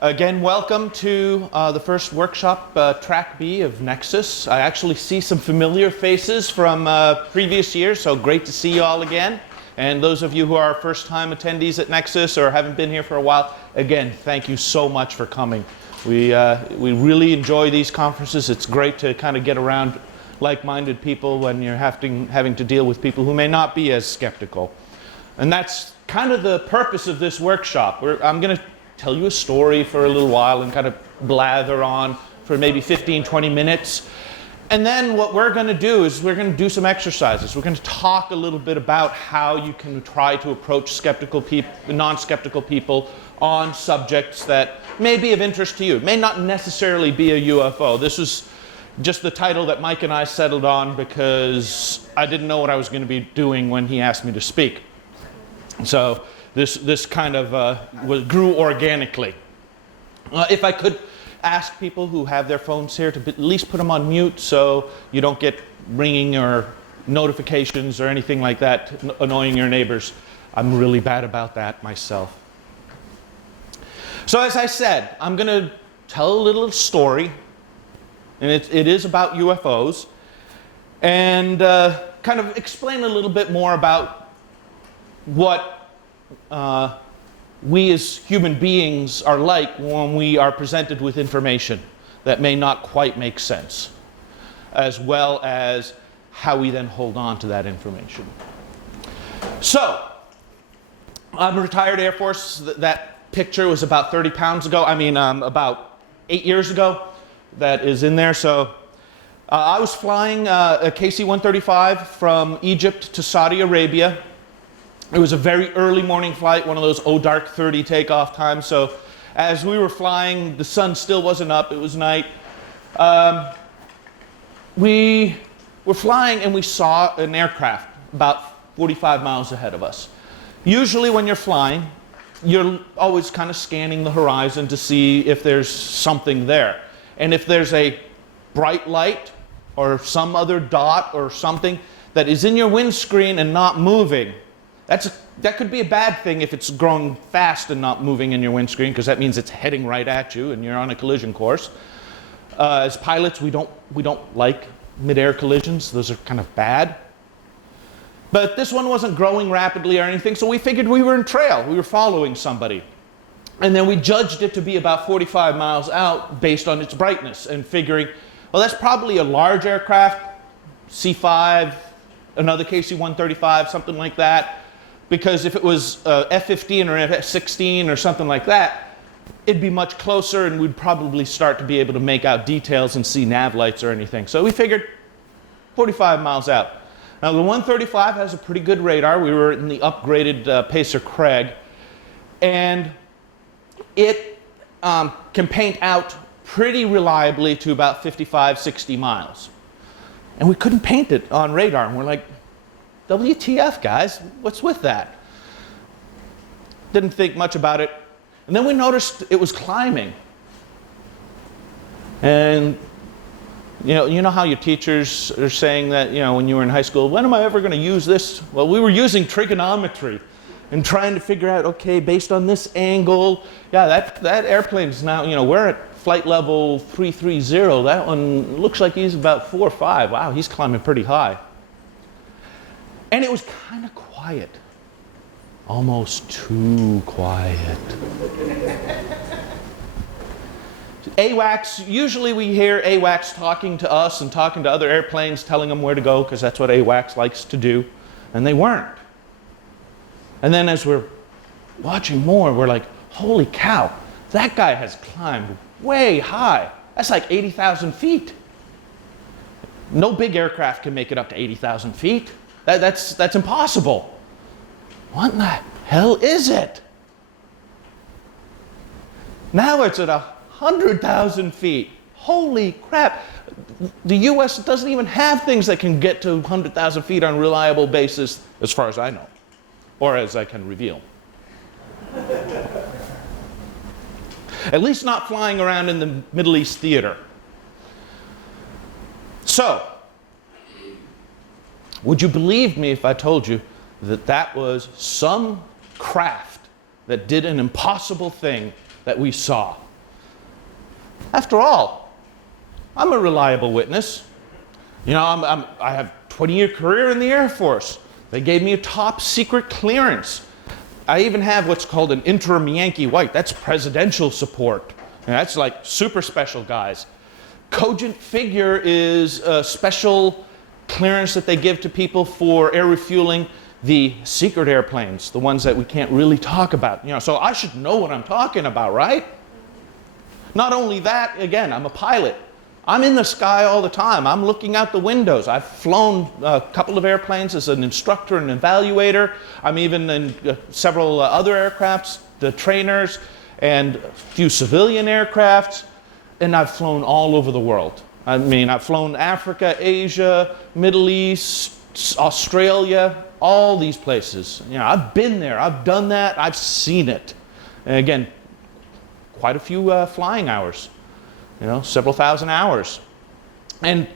Again, welcome to the first workshop, Track B of NECSS. I actually see some familiar faces from previous years, so great to see you all again. And those of you who are first-time attendees at NECSS or haven't been here for a while, again, thank you so much for coming. We really enjoy these conferences. It's great to kind of get around like-minded people when you're having to deal with people who may not be as skeptical. And that's kind of the purpose of this workshop. I'm going to tell you a story for a little while and kind of blather on for maybe 15, 20 minutes. And then what we're going to do is we're going to do some exercises. We're going to talk a little bit about how you can try to approach skeptical people, non-skeptical people on subjects that may be of interest to you. It may not necessarily be a UFO. This was just the title that Mike and I settled on because I didn't know what I was going to be doing when he asked me to speak. So this kind of grew organically. If I could ask people who have their phones here to at least put them on mute so you don't get ringing or notifications or anything like that annoying your neighbors. I'm really bad about that myself. So as I said, I'm going to tell a little story, and it is about UFOs, and kind of explain a little bit more about what we as human beings are like when we are presented with information that may not quite make sense, as well as how we then hold on to that information. So, I'm a retired Air Force. That picture was about 30 pounds ago. About 8 years ago. That is in there. So, I was flying a KC-135 from Egypt to Saudi Arabia. It was a very early morning flight, one of those dark 30 takeoff times. So as we were flying, the sun still wasn't up, it was night. We were flying and we saw an aircraft about 45 miles ahead of us. Usually when you're flying, you're always kind of scanning the horizon to see if there's something there. And if there's a bright light or some other dot or something that is in your windscreen and not moving, that could be a bad thing if it's growing fast and not moving in your windscreen, because that means it's heading right at you and you're on a collision course. As pilots, we don't like mid-air collisions. Those are kind of bad. But this one wasn't growing rapidly or anything, so we figured we were in trail. We were following somebody. And then we judged it to be about 45 miles out based on its brightness and figuring, well, that's probably a large aircraft, C-5, another KC-135, something like that. Because if it was F-15 or F-16 or something like that, it'd be much closer and we'd probably start to be able to make out details and see nav lights or anything. So we figured 45 miles out. Now the 135 has a pretty good radar. We were in the upgraded Pacer Craig. And it can paint out pretty reliably to about 55, 60 miles. And we couldn't paint it on radar. And we're like, WTF, guys, what's with that? Didn't think much about it. And then we noticed it was climbing. And you know how your teachers are saying that, when you were in high school, when am I ever going to use this? Well, we were using trigonometry and trying to figure out, okay, based on this angle, yeah, that airplane's now, we're at flight level 330. That one looks like he's about 4 or 5. Wow, he's climbing pretty high. And it was kind of quiet. Almost too quiet. AWACS, usually we hear AWACS talking to us and talking to other airplanes, telling them where to go, because that's what AWACS likes to do. And they weren't. And then as we're watching more, we're like, holy cow, that guy has climbed way high. That's like 80,000 feet. No big aircraft can make it up to 80,000 feet. That's impossible. What in the hell is it? Now it's at 100,000 feet. Holy crap. The US doesn't even have things that can get to 100,000 feet on a reliable basis, as far as I know, or as I can reveal. At least not flying around in the Middle East theater. So, would you believe me if I told you that that was some craft that did an impossible thing that we saw? After all, I'm a reliable witness. You know, I have a 20-year career in the Air Force. They gave me a top secret clearance. I even have what's called an interim Yankee White. That's presidential support. And that's like super special guys. Cogent Figure is a special clearance that they give to people for air refueling the secret airplanes, the ones that we can't really talk about. You know, so I should know what I'm talking about, right? Not only that, again, I'm a pilot. I'm in the sky all the time. I'm looking out the windows. I've flown a couple of airplanes as an instructor and evaluator. I'm even in several other aircrafts, the trainers, and a few civilian aircrafts. And I've flown all over the world. I mean, I've flown Africa, Asia, Middle East, Australia, all these places. You know, I've been there. I've done that. I've seen it. And again, quite a few flying hours. You know, several thousand hours. And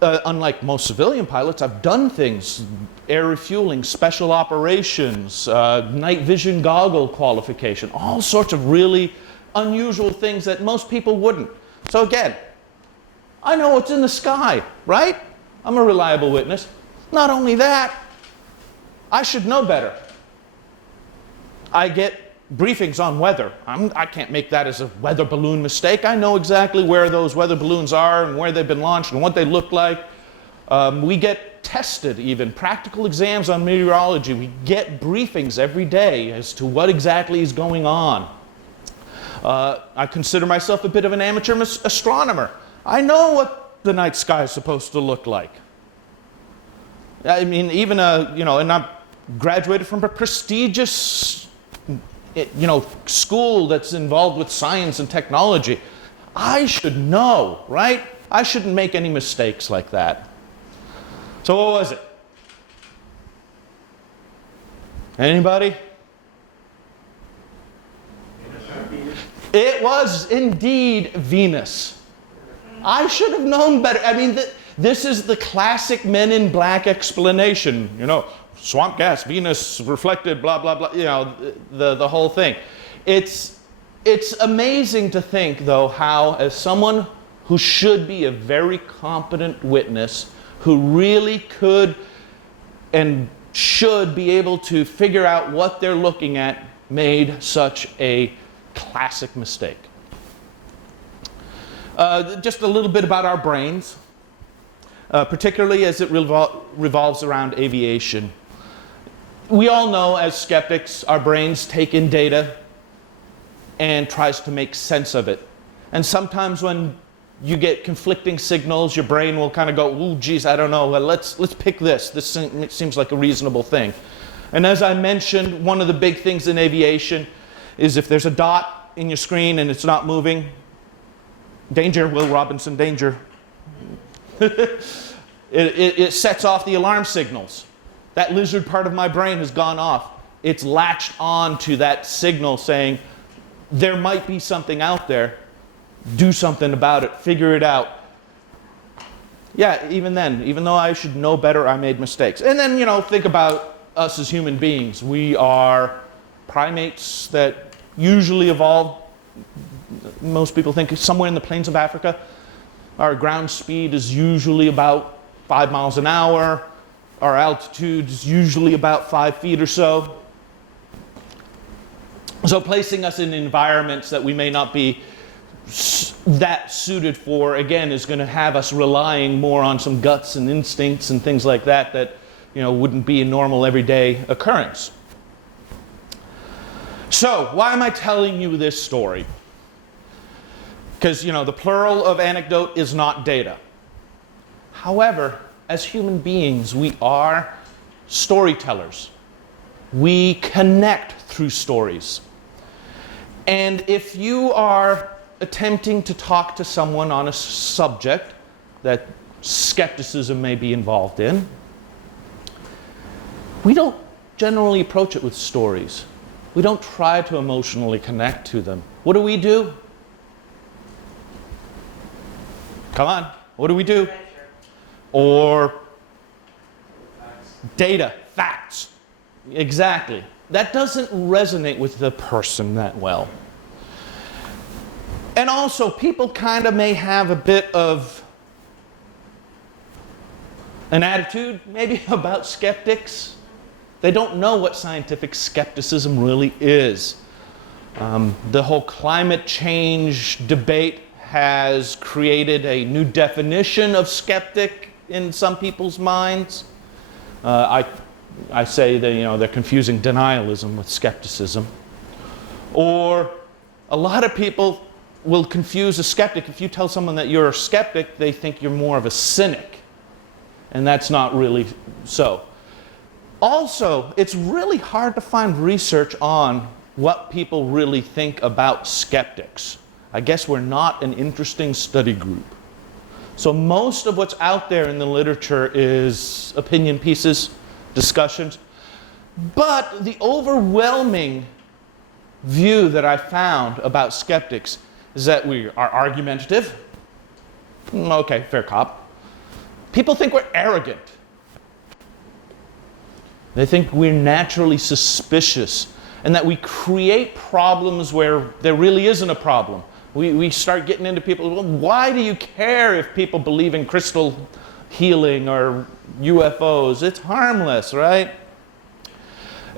unlike most civilian pilots, I've done things, air refueling, special operations, night vision goggle qualification, all sorts of really unusual things that most people wouldn't. So again, I know what's in the sky, right? I'm a reliable witness. Not only that, I should know better. I get briefings on weather. I can't make that as a weather balloon mistake. I know exactly where those weather balloons are and where they've been launched and what they look like. We get tested even, practical exams on meteorology. We get briefings every day as to what exactly is going on. I consider myself a bit of an amateur astronomer. I know what the night sky is supposed to look like. I mean, even you know, and I'm graduated from a prestigious school that's involved with science and technology. I should know, right? I shouldn't make any mistakes like that. So what was it? Anybody? It was indeed Venus. I should have known better. I mean, this is the classic Men in Black explanation, you know. Swamp gas, Venus reflected, blah, blah, blah, you know, the whole thing. It's amazing to think, though, how as someone who should be a very competent witness, who really could and should be able to figure out what they're looking at, made such a classic mistake. Just a little bit about our brains, particularly as it revolves around aviation. We all know, as skeptics, our brains take in data and tries to make sense of it. And sometimes when you get conflicting signals, your brain will kind of go, ooh, geez, I don't know, let's pick this. This seems like a reasonable thing. And as I mentioned, one of the big things in aviation is if there's a dot in your screen and it's not moving, danger, Will Robinson, danger. It sets off the alarm signals. That lizard part of my brain has gone off. It's latched on to that signal saying, there might be something out there. Do something about it. Figure it out. Yeah, even then, even though I should know better, I made mistakes. And then, you know, think about us as human beings. We are primates that usually evolved, most people think, somewhere in the plains of Africa. Our ground speed is usually about 5 miles an hour. Our altitude is usually about 5 feet or so. So placing us in environments that we may not be that suited for, again, is going to have us relying more on some guts and instincts and things like that you know, wouldn't be a normal everyday occurrence. So, why am I telling you this story? Because, you know, the plural of anecdote is not data. However, as human beings, we are storytellers. We connect through stories. And if you are attempting to talk to someone on a subject that skepticism may be involved in, we don't generally approach it with stories. We don't try to emotionally connect to them. What do? Come on, what do? Or data, facts. Exactly. That doesn't resonate with the person that well. And also, people kind of may have a bit of an attitude, maybe, about skeptics. They don't know what scientific skepticism really is. The whole climate change debate has created a new definition of skeptic in some people's minds. I say that, they're confusing denialism with skepticism. Or a lot of people will confuse a skeptic. If you tell someone that you're a skeptic, they think you're more of a cynic. And that's not really so. Also, it's really hard to find research on what people really think about skeptics. I guess we're not an interesting study group. So most of what's out there in the literature is opinion pieces, discussions. But the overwhelming view that I found about skeptics is that we are argumentative. Okay, fair cop. People think we're arrogant. They think we're naturally suspicious and that we create problems where there really isn't a problem. We start getting into people, well, why do you care if people believe in crystal healing or UFOs? It's harmless, right?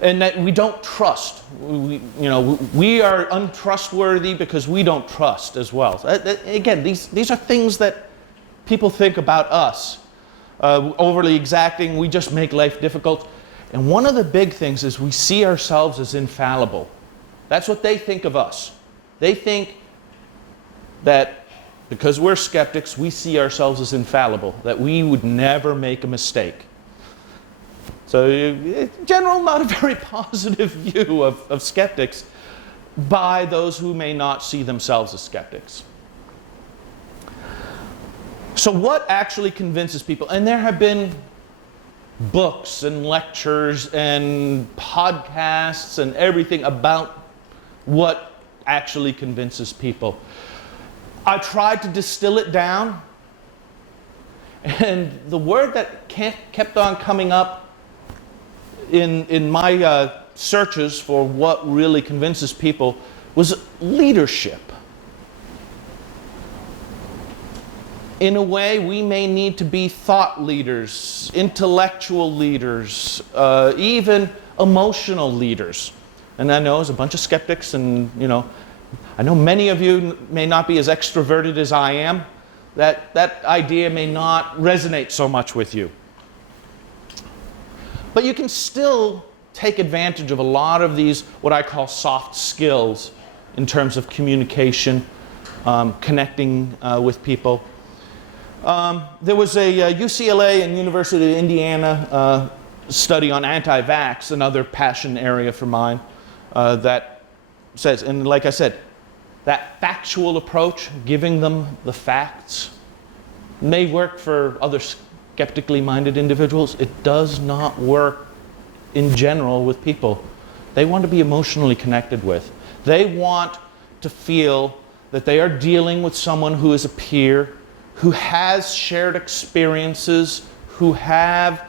And that we don't trust. We are untrustworthy because we don't trust as well. Again, these are things that people think about us. Overly exacting, we just make life difficult. And one of the big things is we see ourselves as infallible. That's what they think of us. They think that because we're skeptics, we see ourselves as infallible, that we would never make a mistake. So in general, not a very positive view of skeptics by those who may not see themselves as skeptics. So what actually convinces people? And there have been books and lectures and podcasts and everything about what actually convinces people. I tried to distill it down, and the word that kept on coming up in my searches for what really convinces people was leadership. In a way, we may need to be thought leaders, intellectual leaders, even emotional leaders. And I know there's a bunch of skeptics, and I know many of you may not be as extroverted as I am. That idea may not resonate so much with you. But you can still take advantage of a lot of these, what I call soft skills, in terms of communication, connecting with people. There was a UCLA and University of Indiana study on anti-vax, another passion area for mine, that says, and like I said, that factual approach, giving them the facts, may work for other skeptically minded individuals. It does not work in general with people. They want to be emotionally connected with. They want to feel that they are dealing with someone who is a peer, who has shared experiences, who have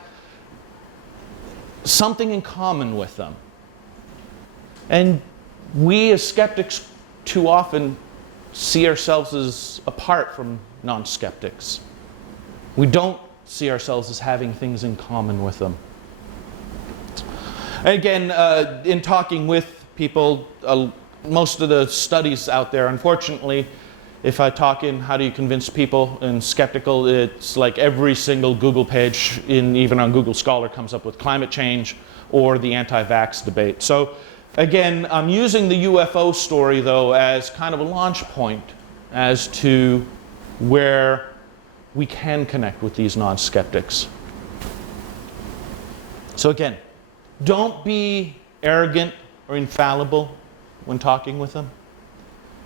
something in common with them. And we as skeptics too often see ourselves as apart from non-skeptics. We don't see ourselves as having things in common with them. Again, in talking with people, most of the studies out there, unfortunately, if I talk in how do you convince people and skeptical, it's like every single Google page, even on Google Scholar, comes up with climate change or the anti-vax debate. So again, I'm using the UFO story, though, as kind of a launch point as to where we can connect with these non-skeptics. So again, don't be arrogant or infallible when talking with them.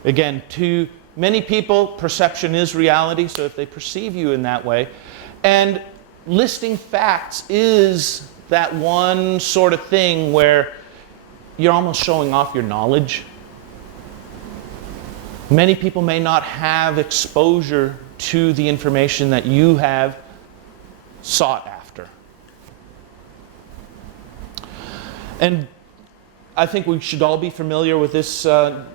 Again, to many people, perception is reality, so if they perceive you in that way, and listing facts is that one sort of thing where you're almost showing off your knowledge. Many people may not have exposure to the information that you have sought after. And I think we should all be familiar with this, the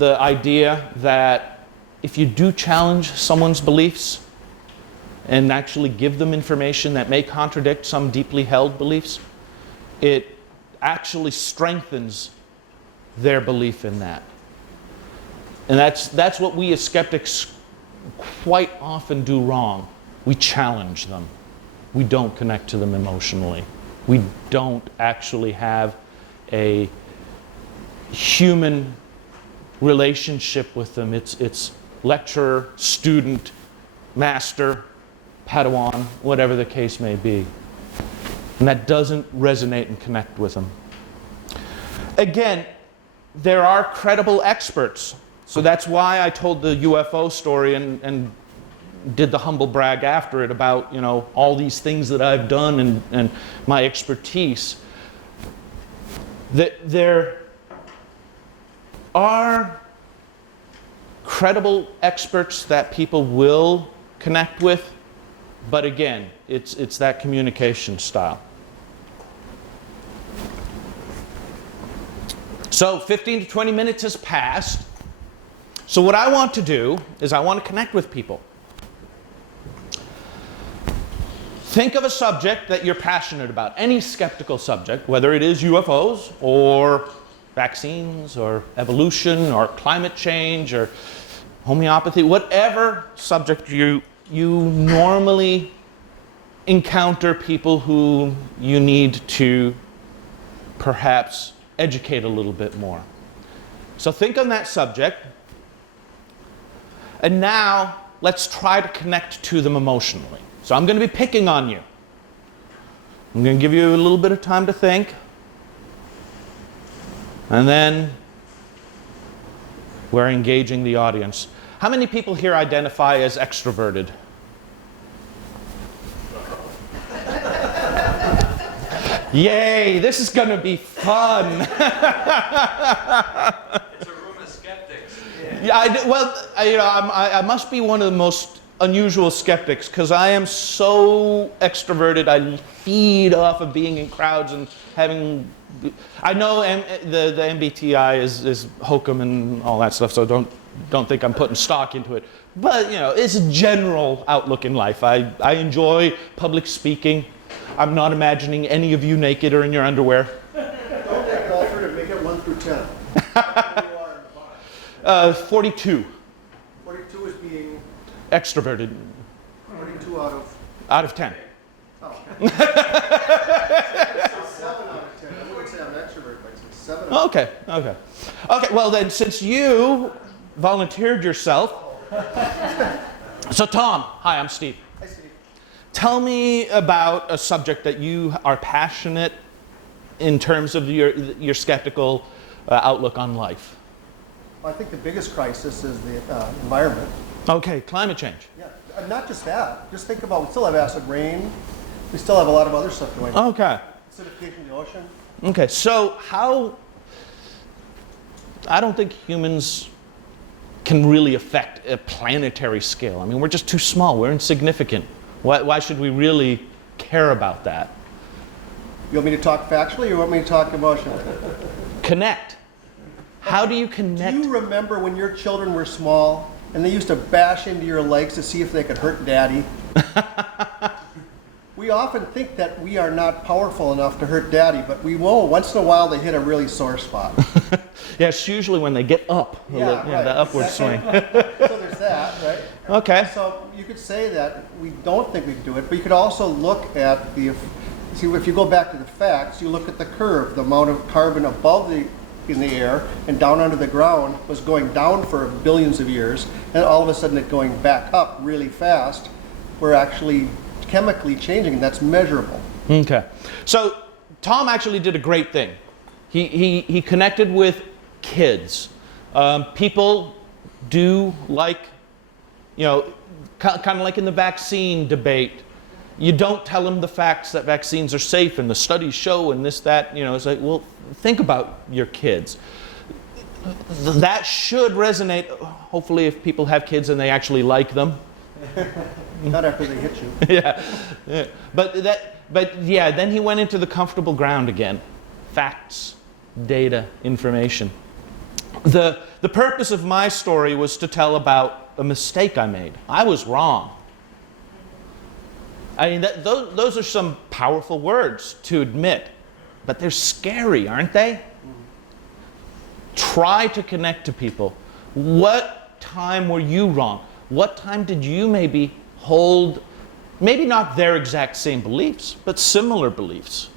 idea that if you do challenge someone's beliefs and actually give them information that may contradict some deeply held beliefs, it actually strengthens their belief in that. And that's what we as skeptics quite often do wrong. We challenge them. We don't connect to them emotionally. We don't actually have a human relationship with them. It's lecturer, student, master, Padawan, whatever the case may be. And that doesn't resonate and connect with them. Again, there are credible experts. So that's why I told the UFO story and did the humble brag after it about, you know, all these things that I've done and my expertise. There are credible experts that people will connect with, but again, it's that communication style. So 15 to 20 minutes has passed. So what I want to do is I want to connect with people. Think of a subject that you're passionate about, any skeptical subject, whether it is UFOs or vaccines or evolution or climate change or homeopathy, whatever subject you normally encounter people who you need to perhaps educate a little bit more. So think on that subject, and now let's try to connect to them emotionally. So I'm going to be picking on you. I'm going to give you a little bit of time to think, and then we're engaging the audience. How many people here identify as extroverted? Yay, this is going to be fun. It's a room of skeptics. Yeah, I must be one of the most unusual skeptics because I am so extroverted. I feed off of being in crowds and having... I know the MBTI is hokum and all that stuff, so don't think I'm putting stock into it. But, you know, it's a general outlook in life. I enjoy public speaking. I'm not imagining any of you naked or in your underwear. Don't take Alfred and make it 1 through 10. Where you are in the box. 42. 42 is being Extroverted. 42 Out of 10. Oh, okay. 7 out of 10. I wouldn't say I'm an extrovert, but it's 7 out of 10. Okay. Okay, well then, since you volunteered yourself. So Tom, hi, I'm Steve. Hi, Steve. Tell me about a subject that you are passionate in terms of your skeptical outlook on life. Well, I think the biggest crisis is the environment. Okay, climate change. Yeah, not just that. Just think about, we still have acid rain. We still have a lot of other stuff going on. Okay. Acidification of the ocean. Okay, so I don't think humans can really affect a planetary scale. I mean, we're just too small. We're insignificant. Why should we really care about that? You want me to talk factually or you want me to talk emotionally? Connect. How do you connect? Do you remember when your children were small and they used to bash into your legs to see if they could hurt daddy? We often think that we are not powerful enough to hurt daddy, but we will. Once in a while they hit a really sore spot. Yeah, it's usually when they get up. Yeah, right. The upward swing. So there's that, right? Okay. So you could say that we don't think we can do it, but you could also look at the, see, if you go back to the facts, you look at the curve, the amount of carbon above in the air and down under the ground was going down for billions of years, and all of a sudden it going back up really fast. We're actually chemically changing, and that's measurable. Okay. So Tom actually did a great thing. He connected with kids. People do like, you know, kind of like in the vaccine debate. You don't tell them the facts that vaccines are safe and the studies show and this, that, you know, it's like, well, think about your kids. That should resonate, hopefully, if people have kids and they actually like them. Not after they hit you. Yeah. But yeah, then he went into the comfortable ground again. Facts, data, information. The purpose of my story was to tell about a mistake I made. I was wrong. I mean, those are some powerful words to admit, but they're scary, aren't they? Try to connect to people. What time were you wrong? What time did you maybe hold, maybe not their exact same beliefs, but similar beliefs?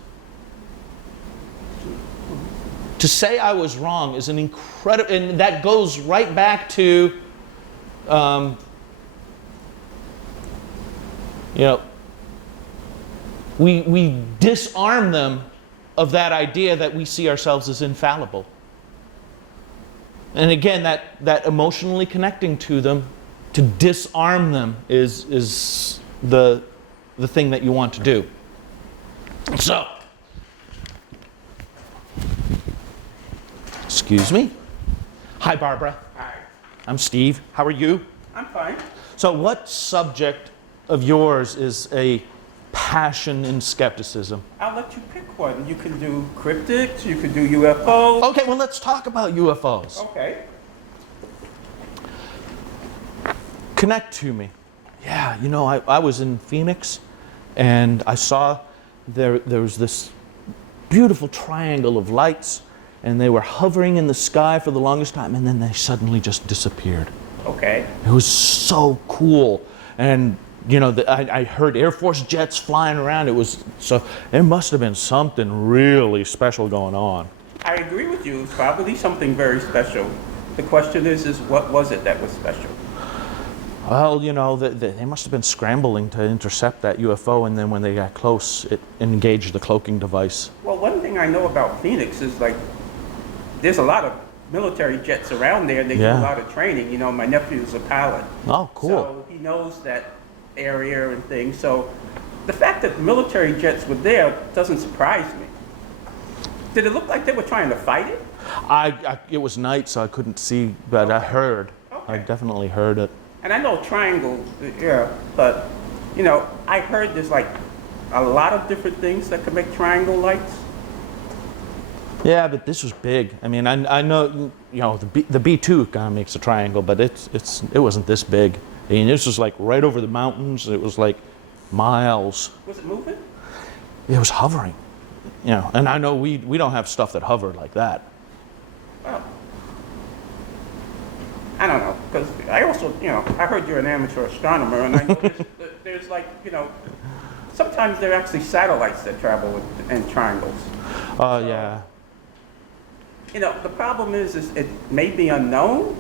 To say I was wrong is an incredible, and that goes right back to, we disarm them of that idea that we see ourselves as infallible. And again, that emotionally connecting to them, to disarm them is the thing that you want to do. So, excuse me. Hi, Barbara. Hi. I'm Steve. How are you? I'm fine. So what subject of yours is a passion in skepticism? I'll let you pick one. You can do cryptids, you can do UFO. Okay, well, let's talk about UFOs. Okay. Connect to me. Yeah, I was in Phoenix, and I saw there was this beautiful triangle of lights, and they were hovering in the sky for the longest time, and then they suddenly just disappeared. Okay. It was so cool. And, I heard Air Force jets flying around. There must have been something really special going on. I agree with you. It's probably something very special. The question is what was it that was special? Well, they must have been scrambling to intercept that UFO, and then when they got close, it engaged the cloaking device. Well, one thing I know about Phoenix is there's a lot of military jets around there. They do a lot of training. My nephew is a pilot. Oh, cool. So he knows that area and things. So the fact that military jets were there doesn't surprise me. Did it look like they were trying to fight it? It was night, so I couldn't see, but I heard. Okay. I definitely heard it. And I know triangles, but I heard there's a lot of different things that can make triangle lights. Yeah, but this was big. I mean, I know, the B-2 kind of makes a triangle, but it wasn't this big. I mean, this was right over the mountains. It was miles. Was it moving? It was hovering. And I know we don't have stuff that hovered like that. Well, I don't know, because I also, I heard you're an amateur astronomer, and I know there's sometimes there are actually satellites that travel in triangles. Yeah. The problem is it may be unknown,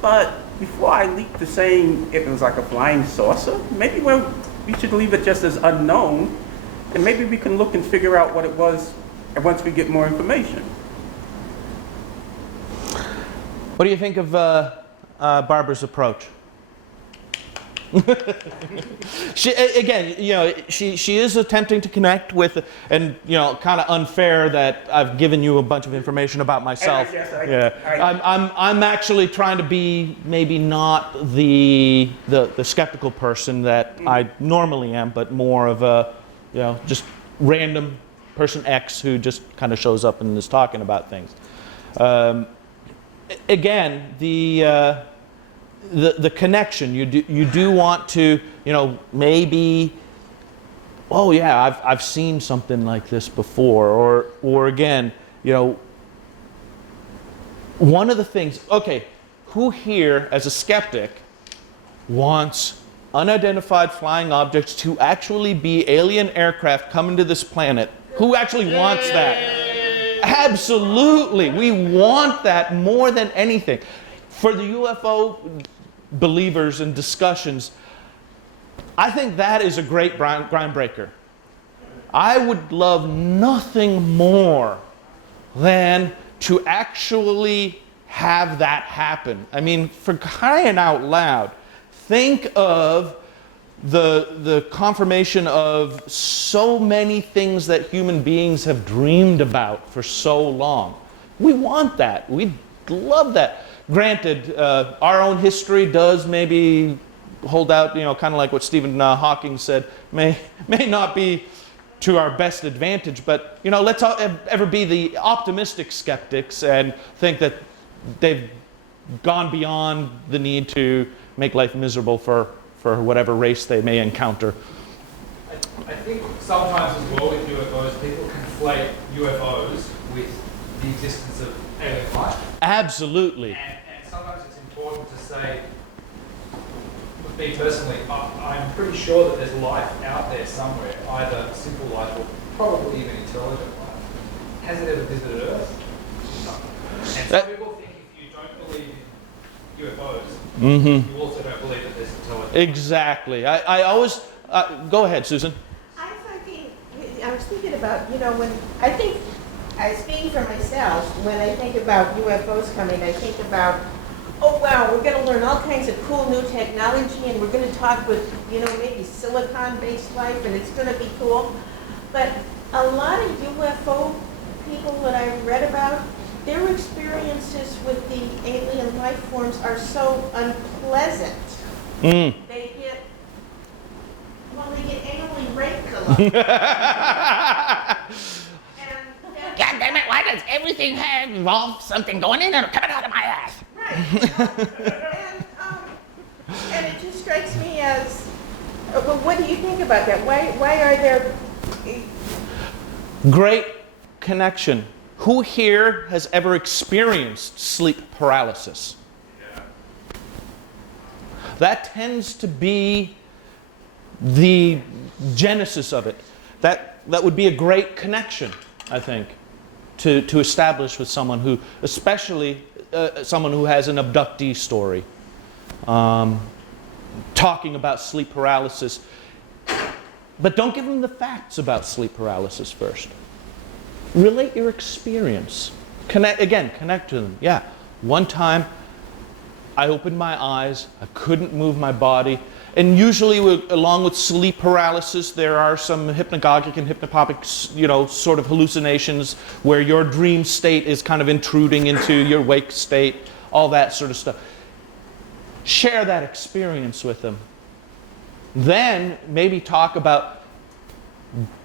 but before I leap to saying it was like a flying saucer, maybe we should leave it just as unknown, and maybe we can look and figure out what it was once we get more information. What do you think of Barbara's approach? She is attempting to connect with, and kind of unfair that I've given you a bunch of information about myself. I'm actually trying to be maybe not the skeptical person that I normally am, but more of a just random person X who just kind of shows up and is talking about things. Again, the connection, you do want to, maybe, oh yeah, I've seen something like this before, or again, one of the things, okay, who here as a skeptic wants unidentified flying objects to actually be alien aircraft coming to this planet? Who actually wants that? Absolutely, we want that more than anything. For the UFO believers and discussions, I think that is a great groundbreaker. I would love nothing more than to actually have that happen. I mean, for crying out loud, think of the confirmation of so many things that human beings have dreamed about for so long. We want that. We love that. Granted, our own history does maybe hold out, kind of like what Stephen Hawking said, may not be to our best advantage. But, you know, let's ever be the optimistic skeptics and think that they've gone beyond the need to make life miserable for whatever race they may encounter. I think sometimes as well with UFOs, people conflate UFOs with the existence of alien life. Absolutely. And sometimes it's important to say, with me personally, I'm pretty sure that there's life out there somewhere, either simple life or probably even intelligent life. Has it ever visited Earth? No. And some people think if you don't believe in UFOs, you also don't believe that there's intelligence. Exactly. I always, go ahead, Susan. I was thinking about, you know, when I think, speaking for myself, when I think about UFOs coming, I think about, oh wow, we're going to learn all kinds of cool new technology, and we're going to talk with, you know, maybe silicon-based life, and it's going to be cool. But a lot of UFO people that I've read about, their experiences with the alien life forms are so unpleasant. They get anally raped a lot. God damn it, why does everything involve something going in and coming out of my ass? Right. And it just strikes me as, well, what do you think about that? Why are there... Great connection. Who here has ever experienced sleep paralysis? Yeah. That tends to be the genesis of it. That would be a great connection, I think, to establish with someone who, especially someone who has an abductee story. Talking about sleep paralysis. But don't give them the facts about sleep paralysis first. Relate your experience. Connect to them. Yeah, one time I opened my eyes, I couldn't move my body, and usually along with sleep paralysis there are some hypnagogic and hypnopompic, you know, sort of hallucinations where your dream state is kind of intruding into your wake state, all that sort of stuff. Share that experience with them. Then maybe talk about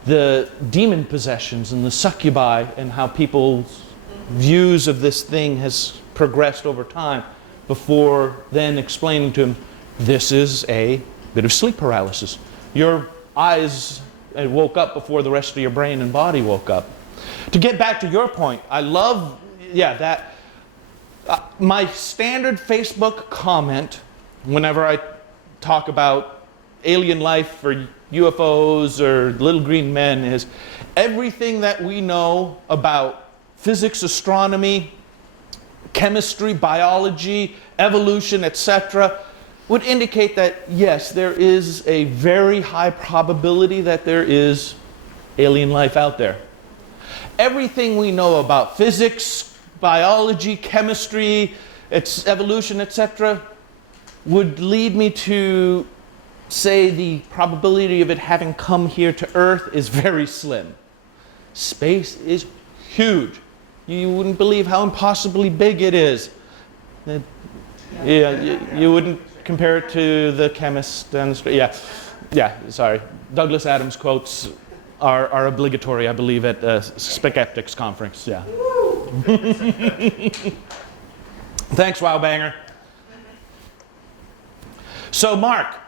the demon possessions and the succubi and how people's views of this thing has progressed over time before then explaining to them, this is a bit of sleep paralysis. Your eyes woke up before the rest of your brain and body woke up. To get back to your point, I love, that my standard Facebook comment whenever I talk about alien life or UFOs or little green men is everything that we know about physics, astronomy, chemistry, biology, evolution, etc. would indicate that yes, there is a very high probability that there is alien life out there. Everything we know about physics, biology, chemistry, its evolution, etc. would lead me to say the probability of it having come here to Earth is very slim. Space is huge. You wouldn't believe how impossibly big it is. You wouldn't compare it to the chemist and sorry. Douglas Adams quotes are obligatory, I believe, at Skeptics Conference. Yeah. Thanks, Wowbanger. So, Mark.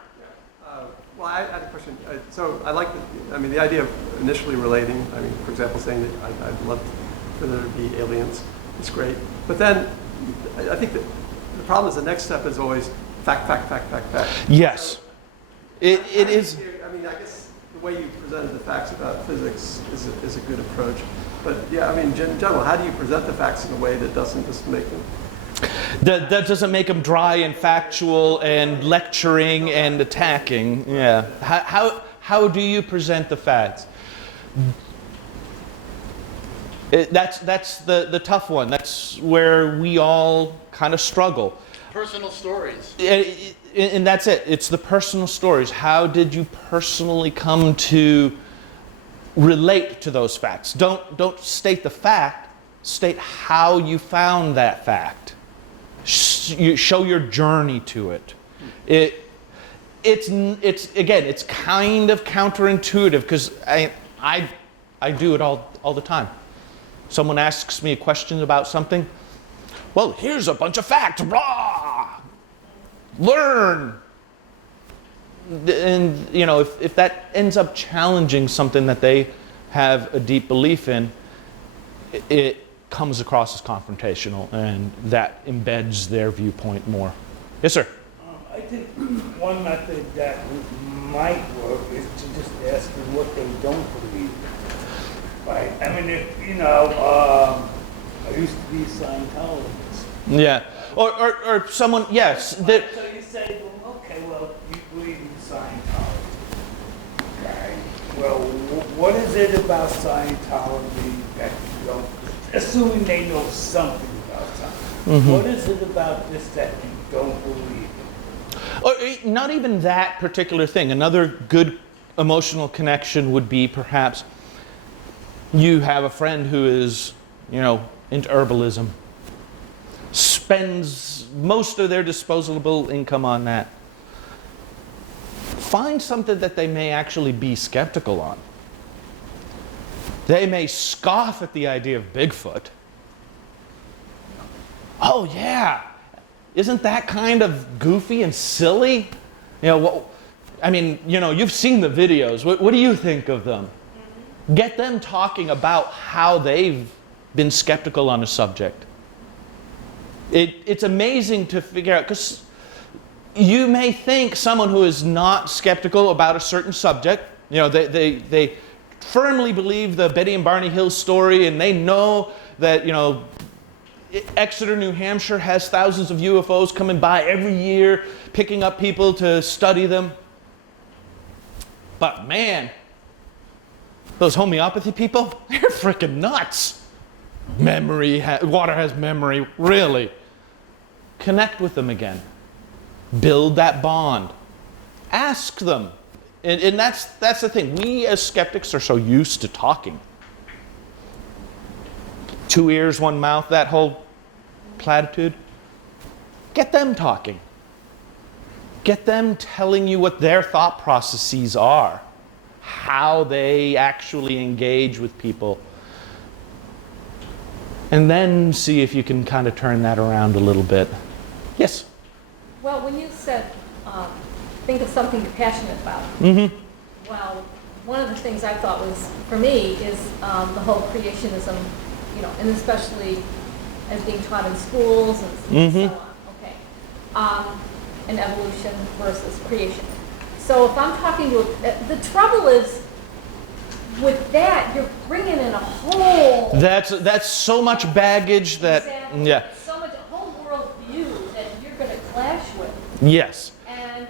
Well, I had a question. So I like the idea of initially relating. I mean, for example, saying that I'd love for there to be aliens. It's great. But then I think that the problem is the next step is always fact. Yes. So, it is. I mean, I guess the way you presented the facts about physics is a good approach. But yeah, I mean, in general, how do you present the facts in a way that doesn't just make them... That doesn't make them dry and factual and lecturing and attacking. Yeah. How do you present the facts? That's the tough one. That's where we all kind of struggle. Personal stories. And that's it. It's the personal stories. How did you personally come to relate to those facts? Don't state the fact. State how you found that fact. You show your journey to it. It's kind of counterintuitive because I do it all the time. Someone asks me a question about something. Well, here's a bunch of facts. Raw. Learn. And you know, if that ends up challenging something that they have a deep belief in, it comes across as confrontational, and that embeds their viewpoint more. Yes, sir. I think one method that might work is to just ask them what they don't believe. Right? I mean, if, you know, I used to be a Scientologist. Yeah. Or someone, yes. That, So you say, well, okay, well, you believe in Scientology. Okay. Well, what is it about Scientology that you don't, assuming they know something about Scientology, what is it about this that you don't believe in? or not even that particular thing. Another good emotional connection would be perhaps you have a friend who is, you know, into herbalism, spends most of their disposable income on that. Find something that they may actually be skeptical on. They may scoff at the idea of Bigfoot. Oh yeah, isn't that kind of goofy and silly? You know, well, I mean, you know, you've seen the videos. What do you think of them? Get them talking about how they've been skeptical on a subject. It's amazing to figure out, because you may think someone who is not skeptical about a certain subject, you know, they firmly believe the Betty and Barney Hill story, and they know that, you know, Exeter, New Hampshire has thousands of UFOs coming by every year, picking up people to study them. But man, those homeopathy people, they're freaking nuts. Water has memory, really. Connect with them again. Build that bond. Ask them. And that's the thing. We as skeptics are so used to talking. 2 ears, 1 mouth, that whole platitude. Get them talking. Get them telling you what their thought processes are, how they actually engage with people. And then see if you can kind of turn that around a little bit. Yes? Well, when you said, think of something you're passionate about. Well, one of the things I thought was, for me, is the whole creationism, you know, and especially as being taught in schools and so on. Okay. And evolution versus creation. So if I'm talking to, the trouble is, with that, you're bringing in a whole... That's so much baggage that... Exactly. Yeah. So much, a whole world view that you're going to clash with. Yes. And,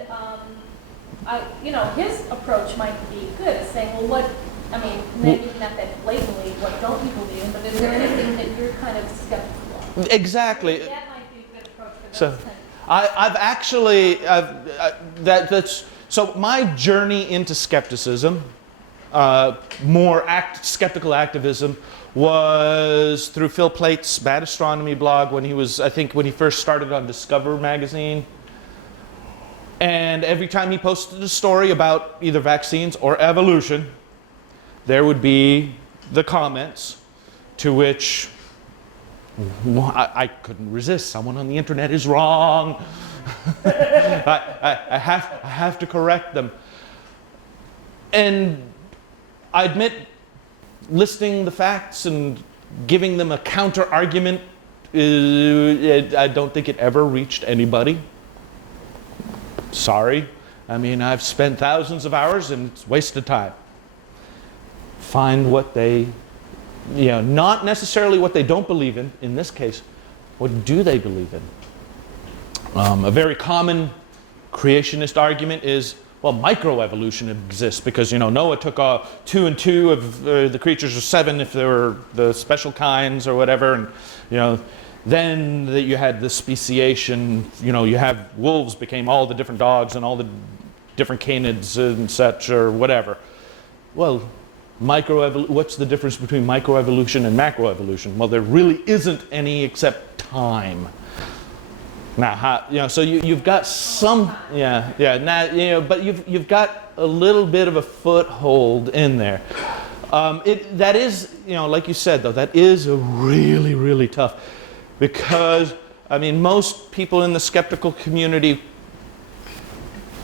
you know, his approach might be good, saying, well, what, I mean, maybe not that blatantly, what don't you believe in, but is there anything that you're kind of skeptical of? Exactly. That might be a good approach for those So, kind of... I've actually, so my journey into skepticism, skeptical activism, was through Phil Plate's Bad Astronomy blog when he was, I think, when he first started on Discover magazine. And every time he posted a story about either vaccines or evolution, there would be the comments to which I couldn't resist. Someone on the internet is wrong. I have to correct them. And I admit, listing the facts and giving them a counter argument, I don't think it ever reached anybody. Sorry. I mean, I've spent thousands of hours and it's wasted time. Find what they, you know, not necessarily what they don't believe in this case, what do they believe in? A very common creationist argument is, well, microevolution exists because, you know, Noah took 2 and 2 of the creatures, or 7 if they were the special kinds or whatever, and, you know, then you had the speciation, you know, you have wolves became all the different dogs and all the different canids and such or whatever. Well, what's the difference between microevolution and macroevolution? Well, there really isn't any except time. Now, you know, so you've got some, now, you know, but you've got a little bit of a foothold in there. That is, like you said, though, that is a really, really tough, because, I mean, most people in the skeptical community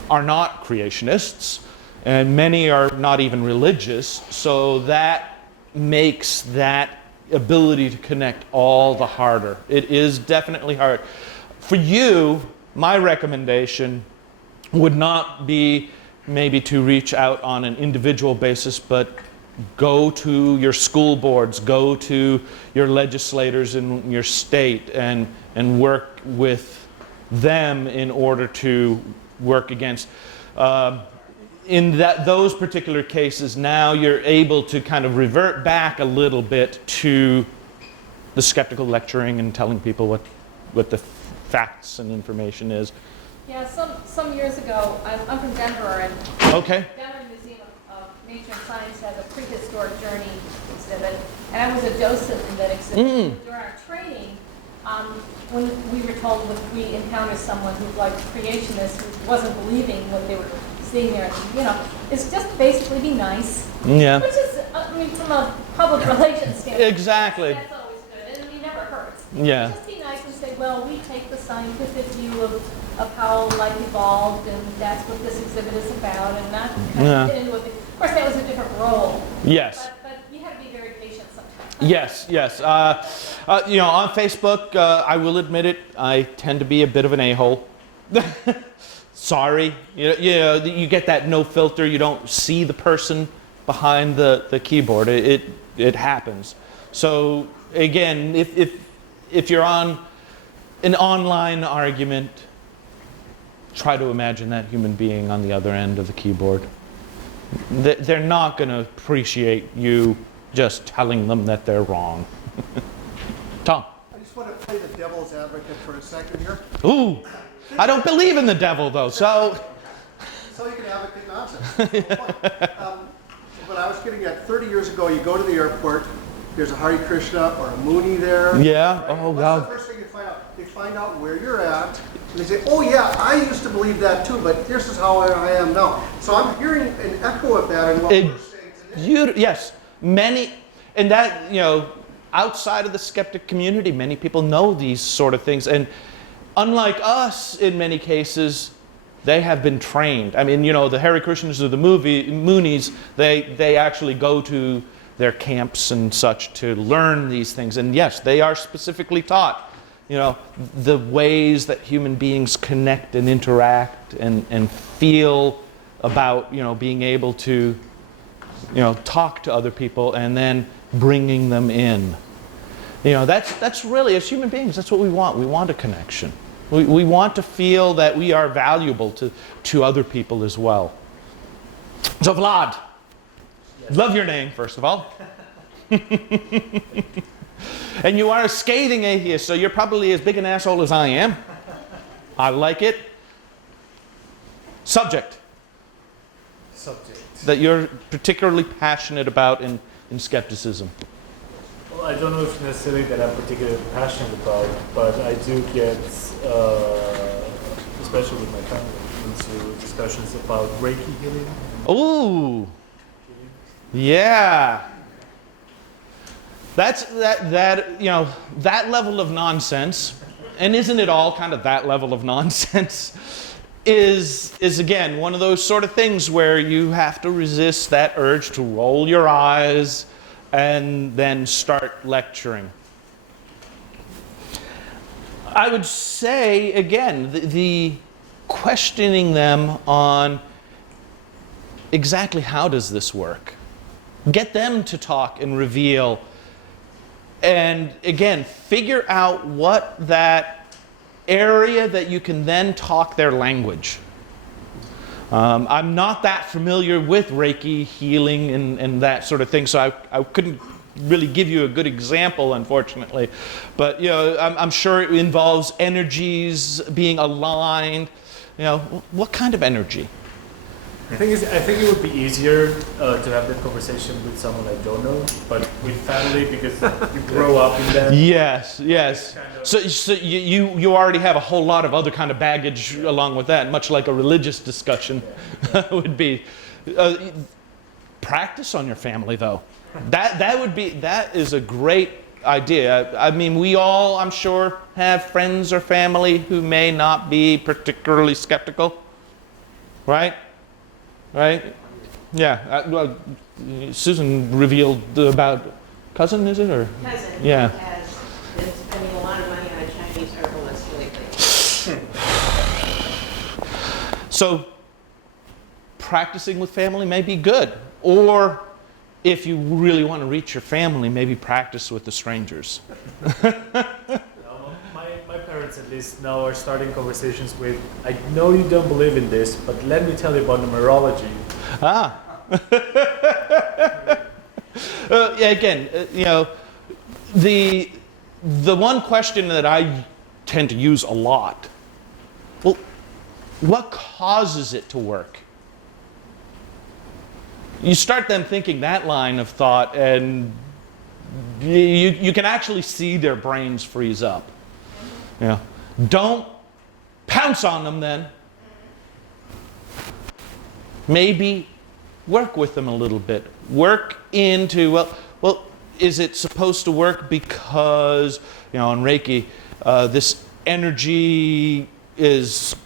are not creationists, and many are not even religious, so that makes that ability to connect all the harder. It is definitely hard. For you, my recommendation would not be maybe to reach out on an individual basis, but go to your school boards, go to your legislators in your state, and work with them in order to work against. In those particular cases, now you're able to kind of revert back a little bit to the skeptical lecturing and telling people what the facts and information is. Yeah, some years ago, I'm from Denver, and Okay. Denver Museum of Nature and Science has a prehistoric journey exhibit, and I was a docent in that exhibit. During our training, when we were told if we encountered someone who's like creationist, who wasn't believing what they were seeing there, it's just basically be nice. Yeah. Which is, I mean, from a public relations standpoint. Exactly. That's always good, and it never hurts. Yeah. Just be nice and say, well, we take the scientific view of how life evolved, and that's what this exhibit is about, and not kind of get into it. Of course, that was a different role. Yes. But you have to be very patient sometimes. Yes. On Facebook, I will admit it, I tend to be a bit of an a-hole. Sorry. You get that no filter. You don't see the person behind the keyboard. It happens. So again, if you're on an online argument, try to imagine that human being on the other end of the keyboard. They're not going to appreciate you just telling them that they're wrong. Tom. I just want to play the devil's advocate for a second here. Ooh, I don't believe in the devil, though, so... So you can advocate nonsense. But I was getting at 30 years ago, you go to the airport, there's a Hare Krishna or a Mooney there. Yeah, right? oh What's God. the first thing you find out? They find out where you're at, and they say, oh yeah, I used to believe that too, but this is how I am now. So I'm hearing an echo of that in what we're saying today. Yes, many, and that, outside of the skeptic community, many people know these sort of things, and unlike us, in many cases, they have been trained. I mean, the Hare Krishnas or the Moonies, they actually go to their camps and such to learn these things. And yes, they are specifically taught, the ways that human beings connect and interact and feel about, being able to, talk to other people and then bringing them in. That's really, as human beings, that's what we want. We want a connection. We want to feel that we are valuable to other people as well. So Vlad, love your name, first of all. And you are a scathing atheist, so you're probably as big an asshole as I am. I like it. Subject. That you're particularly passionate about in skepticism. Well, I don't know if necessarily that I'm particularly passionate about, but I do get, especially with my family, into discussions about Reiki healing. Ooh, yeah. That's that level of nonsense, and isn't it all kind of that level of nonsense? Is again one of those sort of things where you have to resist that urge to roll your eyes and then start lecturing. I would say, again, the questioning them on exactly how does this work. Get them to talk and reveal. And again, figure out what that area that you can then talk their language. I'm not that familiar with Reiki healing and that sort of thing, so I couldn't really give you a good example, unfortunately. But I'm sure it involves energies being aligned. What kind of energy? I think it would be easier to have that conversation with someone I don't know, but with family, because you grow up in that. Yes. Kind of. So you already have a whole lot of other kind of baggage along with that, much like a religious discussion would be. Practice on your family, though. That is a great idea. I mean, we all, I'm sure, have friends or family who may not be particularly skeptical, right? Right? Yeah. Well, Susan revealed about cousin, is it, or? Cousin Yeah. has been spending a lot of money on a Chinese herbalist lately. So, practicing with family may be good. Or, if you really want to reach your family, maybe practice with the strangers. My parents at least now are starting conversations with, I know you don't believe in this, but let me tell you about numerology. Ah. Yeah, again, you know, the one question that I tend to use a lot, well, what causes it to work? You start them thinking that line of thought, and you can actually see their brains freeze up. You know, don't pounce on them then. Maybe work with them a little bit. Work into, well, is it supposed to work because, you know, in Reiki, this energy is,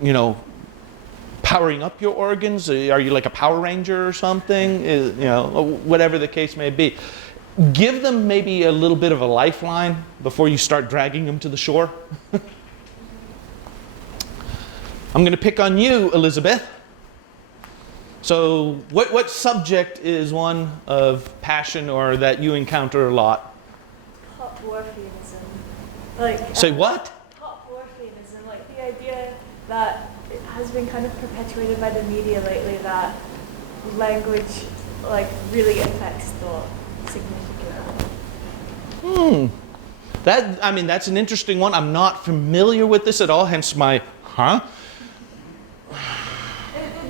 you know, powering up your organs? Are you like a Power Ranger or something? You know, whatever the case may be. Give them maybe a little bit of a lifeline before you start dragging them to the shore. I'm going to pick on you, Elizabeth. So what subject is one of passion or that you encounter a lot? Pop warfianism. Like, Say what? Pop warfianism, like the idea that it has been kind of perpetuated by the media lately that language like really affects thought significantly. I mean, that's an interesting one. I'm not familiar with this at all, hence my, huh?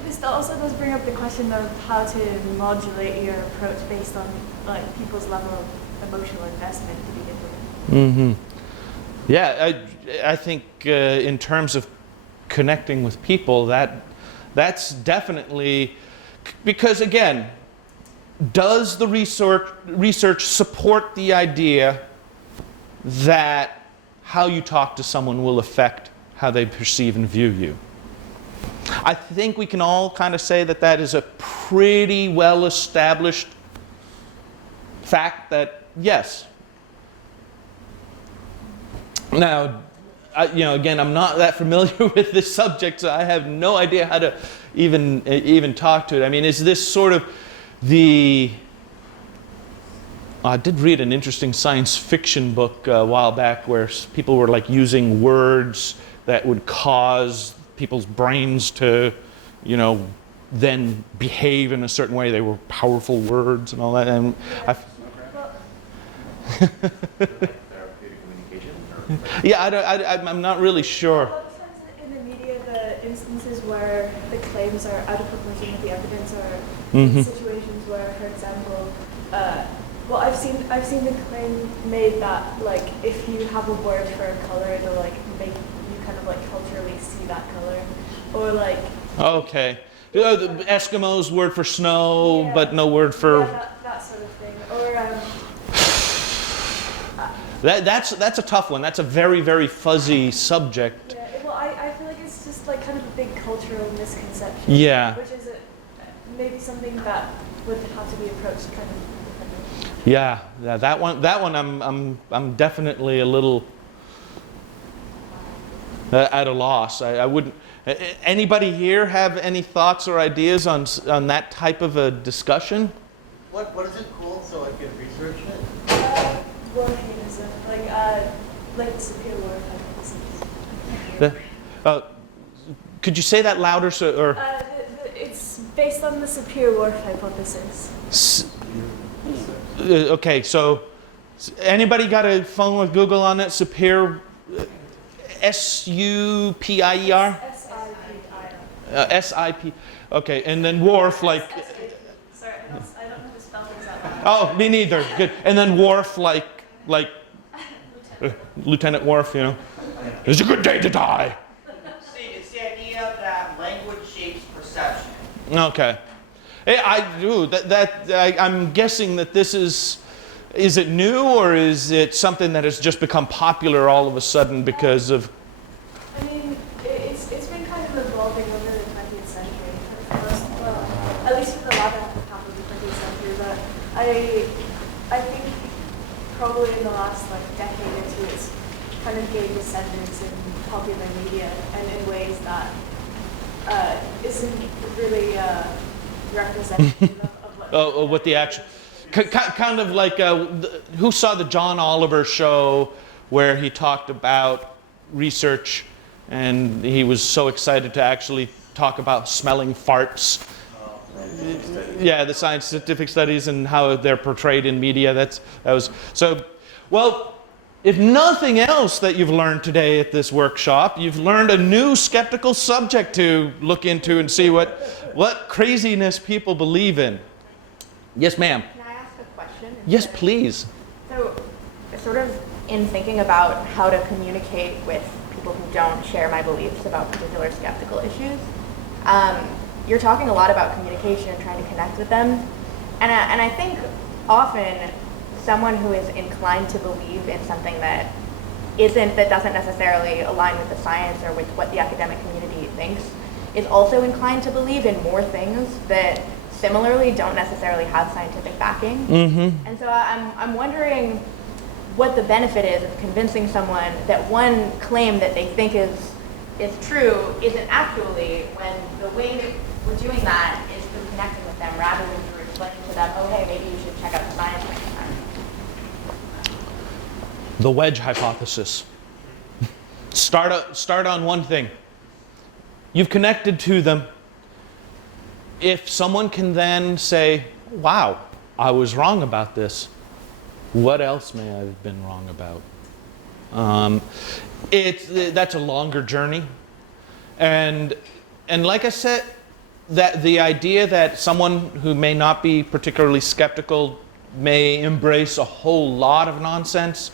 This also does bring up the question of how to modulate your approach based on like people's level of emotional investment to be different. Yeah, I think in terms of connecting with people, that's definitely, because again, does the research support the idea that how you talk to someone will affect how they perceive and view you? I think we can all kind of say that that is a pretty well established fact that yes. Now, you know, again, I'm not that familiar with this subject, so I have no idea how to even talk to it. I mean, is this sort of the... I did read an interesting science fiction book a while back where people were like using words that would cause people's brains to, you know, then behave in a certain way. They were powerful words and all that. And yeah, I'm not really sure. A lot of times in the media, the instances where the claims are out of proportion with the evidence are situations where, for example, well, I've seen the claim made that like if you have a word for a color, it'll like make you kind of like culturally see that color, or like. Okay. The Eskimos word for snow, yeah, but no word for. Yeah, that sort of thing, or. That's a tough one. That's a very, very fuzzy subject. Yeah, well, I feel like it's just like kind of a big cultural misconception. Yeah. Which is maybe something that would have to be approached kind of differently. Yeah, that one I'm definitely a little at a loss. I wouldn't. Anybody here have any thoughts or ideas on that type of a discussion? What is it called so I can research it? Warfianism, like superior war hypothesis. Could you say that louder? It's based on the superior war hypothesis. Okay, so anybody got a phone with Google on it? Superior, S-U-P-I-E-R? S-I-P-I-R. S-I-P. Okay, and then Worf, like. Sorry, I don't know the spellings out loud. Oh, me neither. Good. And then Worf, like Lieutenant Worf, you know. It's a good day to die. See, it's the idea that language shapes perception. Okay. I do. I'm guessing that this is it new, or is it something that has just become popular all of a sudden because of... I mean, it's been kind of evolving over the 20th century, well, at least for the latter half of the 20th century, but I think probably in the last decade or two, it's kind of gained ascendance in popular media and in ways that isn't really representative of what the actual... Kind of like, who saw the John Oliver show where he talked about research and he was so excited to actually talk about smelling farts? Yeah, the scientific studies and how they're portrayed in media. That was so. Well, if nothing else that you've learned today at this workshop, you've learned a new skeptical subject to look into and see what craziness people believe in. Yes, ma'am. Can I ask a question? Yes, please. So, sort of in thinking about how to communicate with people who don't share my beliefs about particular skeptical issues, you're talking a lot about communication and trying to connect with them. And I think often someone who is inclined to believe in something that doesn't necessarily align with the science or with what the academic community thinks is also inclined to believe in more things that similarly don't necessarily have scientific backing. Mm-hmm. And so I'm wondering what the benefit is of convincing someone that one claim that they think is true isn't actually, when the way that we're doing that is through connecting with them rather than through explaining to them, oh hey, maybe you should check out the science next time. The wedge hypothesis. Start on one thing. You've connected to them. If someone can then say, wow, I was wrong about this, what else may I have been wrong about? That's a longer journey. And like I said, that the idea that someone who may not be particularly skeptical may embrace a whole lot of nonsense.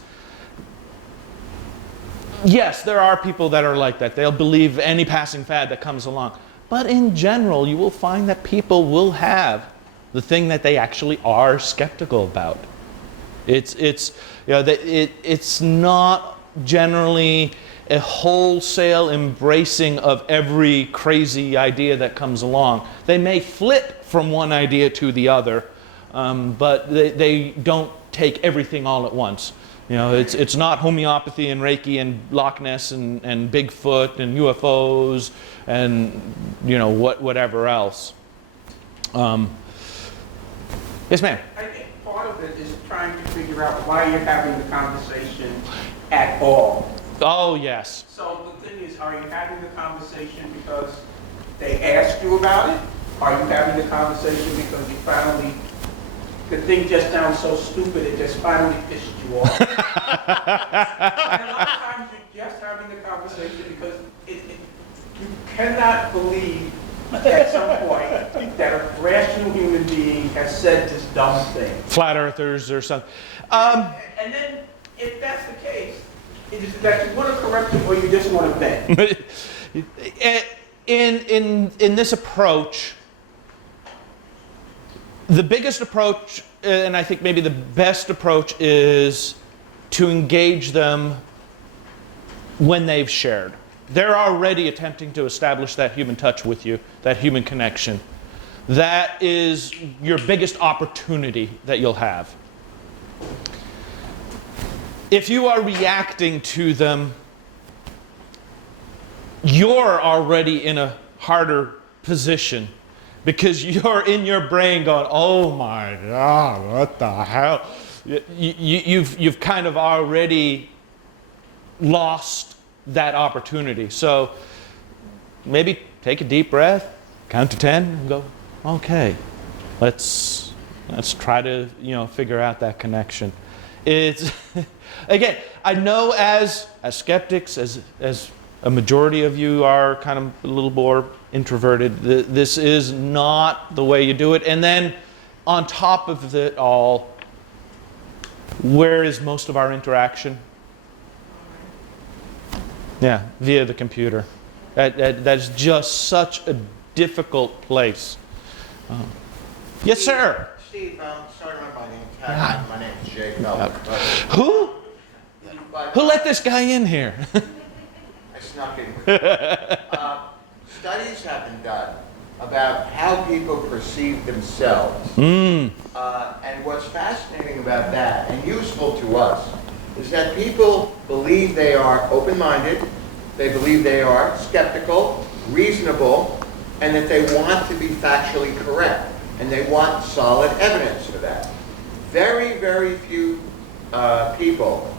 Yes, there are people that are like that. They'll believe any passing fad that comes along. But in general, you will find that people will have the thing that they actually are skeptical about. It's not generally a wholesale embracing of every crazy idea that comes along. They may flip from one idea to the other, but they don't take everything all at once. It's not homeopathy and Reiki and Loch Ness and Bigfoot and UFOs and whatever else. Yes, ma'am. I think part of it is trying to figure out why you're having the conversation at all. Oh, yes. So the thing is, are you having the conversation because they asked you about it? Are you having the conversation because you finally, the thing just sounds so stupid, it just finally pissed you off? And a lot of times you're just having the conversation because you cannot believe at some point that a rational human being has said this dumb thing. Flat earthers or something. And then, if that's the case, is it that you want to correct it or you just want to vent? In this approach, the biggest approach, and I think maybe the best approach, is to engage them when they've shared. They're already attempting to establish that human touch with you, that human connection. That is your biggest opportunity that you'll have. If you are reacting to them, you're already in a harder position because you're in your brain going, oh my God, what the hell? You've kind of already lost that opportunity. So maybe take a deep breath, count to 10, and go, okay, let's try to figure out that connection. It's again, I know as skeptics, as a majority of you are kind of a little more introverted, this is not the way you do it. And then on top of it all, where is most of our interaction? Yeah, via the computer. That's just such a difficult place. Yes, sir. Steve, sorry to remember my name. My name's Jake Melvin. Who? Who let this guy in here? I snuck in. Studies have been done about how people perceive themselves. And what's fascinating about that, and useful to us, is that people believe they are open-minded, they believe they are skeptical, reasonable, and that they want to be factually correct, and they want solid evidence for that. Very, very few people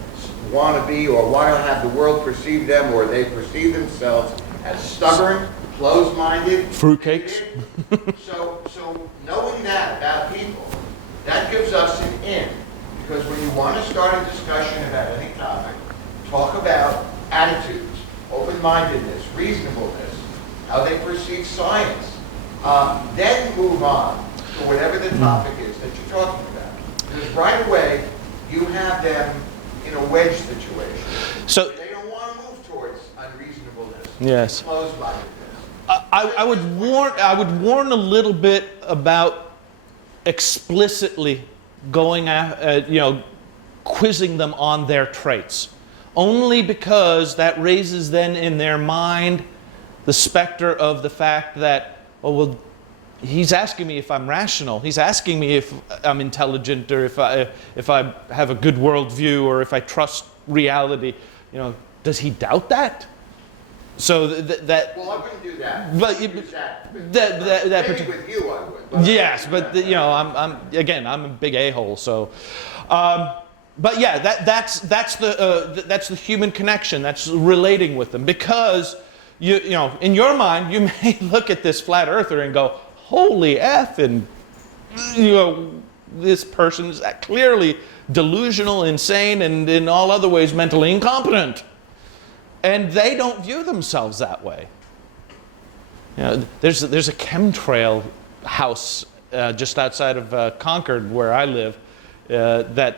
want to be or want to have the world perceive them, or they perceive themselves as stubborn, closed-minded. Fruitcakes. So knowing that about people, that gives us an in. Because when you want to start a discussion about any topic, talk about attitudes, open-mindedness, reasonableness, how they perceive science. Then move on to whatever the topic is that you're talking about. Because right away, you have them in a wedge situation. So they don't want to move towards unreasonableness. Yes. Closed-mindedness. I would warn a little bit about explicitly going at, quizzing them on their traits, only because that raises then in their mind the specter of the fact that, oh well, he's asking me if I'm rational. He's asking me if I'm intelligent, or if I have a good worldview, or if I trust reality. Does he doubt that? So that. Well, I wouldn't do that. But Maybe with you, I would. But yes, but I'm a big a-hole. So, but yeah, that's the human connection. That's relating with them, because in your mind you may look at this flat earther and go, holy F, and this person is clearly delusional, insane, and in all other ways mentally incompetent. And they don't view themselves that way. There's a chemtrail house just outside of Concord, where I live, that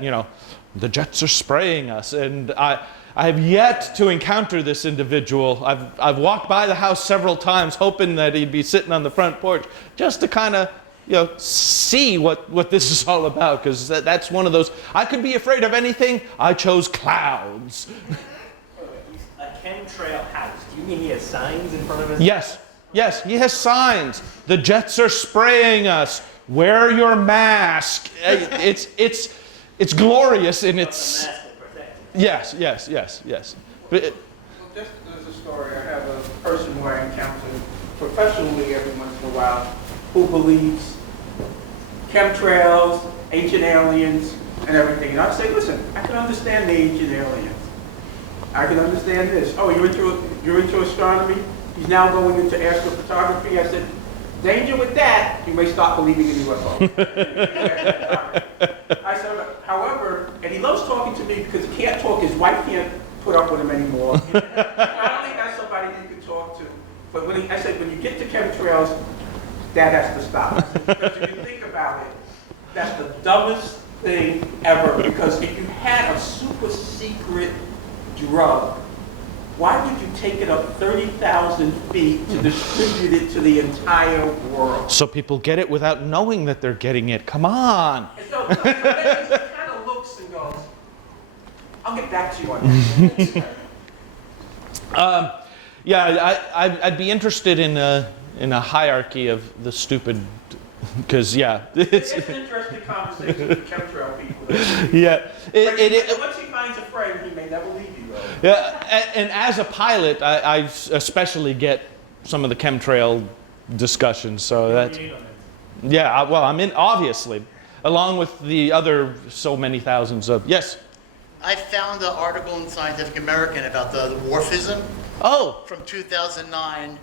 the jets are spraying us, and I have yet to encounter this individual. I've walked by the house several times, hoping that he'd be sitting on the front porch, just to kind of see what this is all about, because that's one of those. I could be afraid of anything. I chose clouds. A chemtrail house. Do you mean he has signs in front of his Yes. Yes, he has signs. The jets are spraying us. Wear your mask. It's glorious in its. Yes. But Well, just as a story, I have a person who I encounter professionally every once in a while who believes chemtrails, ancient aliens, and everything. And I say, listen, I can understand the ancient aliens. I can understand this. Oh, you're into astronomy? He's now going into astrophotography. I said, danger with that, you may stop believing in UFOs. I said, however, and he loves talking to me because he can't talk. His wife can't put up with him anymore. I don't think that's somebody you can talk to. But I said, when you get to chemtrails, that has to stop. Because if you think about it, that's the dumbest thing ever. Because if you had a super secret drug, why would you take it up 30,000 feet to distribute it to the entire world? So people get it without knowing that they're getting it. Come on. And so he kind of looks and goes, I'll get back to you on that. I'd be interested in a hierarchy of the stupid, because it's an interesting conversation with chemtrail people. Once he finds a friend, he may never leave you. Yeah, and as a pilot, I especially get some of the chemtrail discussions. So that's I'm in, obviously, along with the other so many thousands of I found an article in Scientific American about the dwarfism. Oh. From 2009.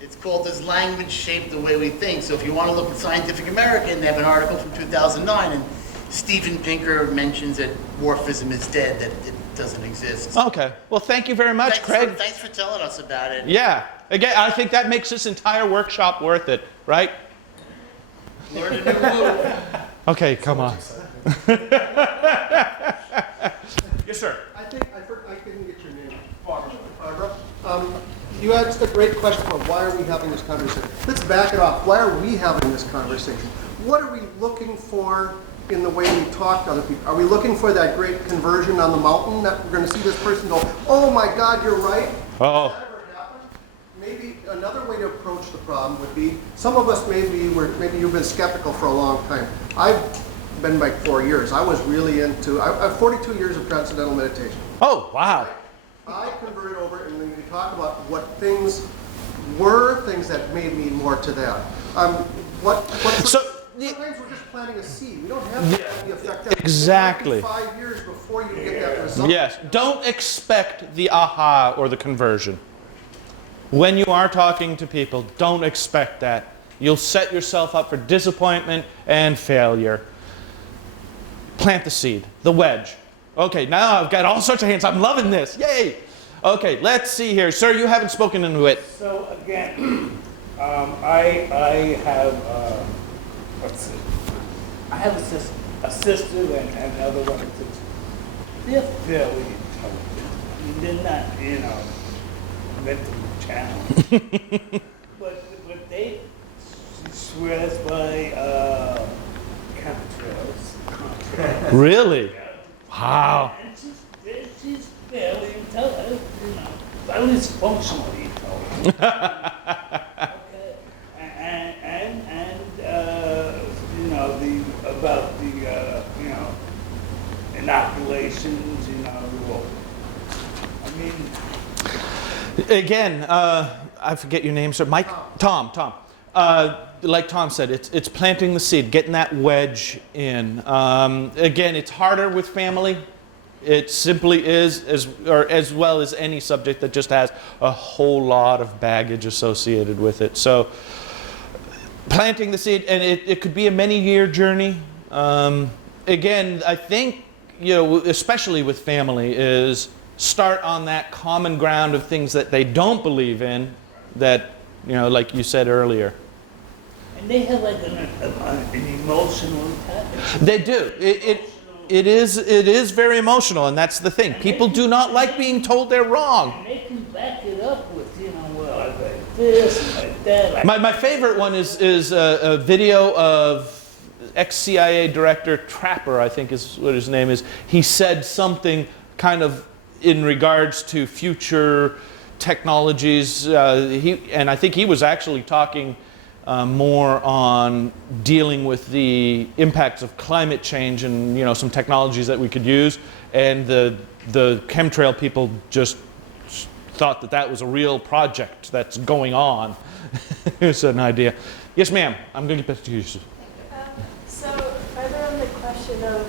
It's called "Does Language Shape the Way We Think?" So if you want to look at Scientific American, they have an article from 2009, and Steven Pinker mentions that dwarfism is dead, that it doesn't exist. Okay. Well, thank you very much, Craig. Thanks for telling us about it. Yeah. Again, I think that makes this entire workshop worth it, right? Learn a new move. Okay, come on. Yes, sir. I couldn't get your name. Barbara. You asked a great question about why are we having this conversation. Let's back it off. Why are we having this conversation? what are we looking for in the way we talk to other people? Are we looking for that great conversion on the mountain that we're going to see this person go, oh my God, you're right? Oh. Has that ever happened? Maybe another way to approach the problem would be, some of us maybe you've been skeptical for a long time. I've been like 4 years. I was really into, I have 42 years of transcendental meditation. Oh, wow. I converted over, and when we talk about what things were, things that made me more to that. Sometimes we're just planting a seed. We don't have to have the effect that Exactly. 5 years before you get that result. Yes. Don't expect the aha or the conversion. When you are talking to people, don't expect that. You'll set yourself up for disappointment and failure. Plant the seed, the wedge. Okay, now I've got all sorts of hands. I'm loving this. Yay! Okay, let's see here. Sir, you haven't spoken in a bit. So again, I have a sister and another one of sisters. They're fairly intelligent. I mean, they're not, mentally challenged. but they swears by chemtrails. Really? Wow. And she's fairly intelligent, at least functionally intelligent. Okay. And about the inoculations, well, I mean. Again, I forget your name, sir. Mike? Tom. Like Tom said, it's planting the seed, getting that wedge in. Again, it's harder with family. It simply is, as well as any subject that just has a whole lot of baggage associated with it. So, planting the seed, and it could be a many-year journey. Again, I think, especially with family, is start on that common ground of things that they don't believe in, that, like you said earlier. And they have like an emotional attachment. They do. It is very emotional, and that's the thing. People do not like being told they're wrong. And they can back it up with, well, I like this, like that. My favorite one is a video of ex-CIA director Trapper, I think is what his name is. He said something kind of in regards to future technologies. And I think he was actually talking more on dealing with the impacts of climate change and some technologies that we could use, and the chemtrail people just thought that was a real project that's going on. Here's an idea. Yes, ma'am. I'm going to get back to you. So further on the question of,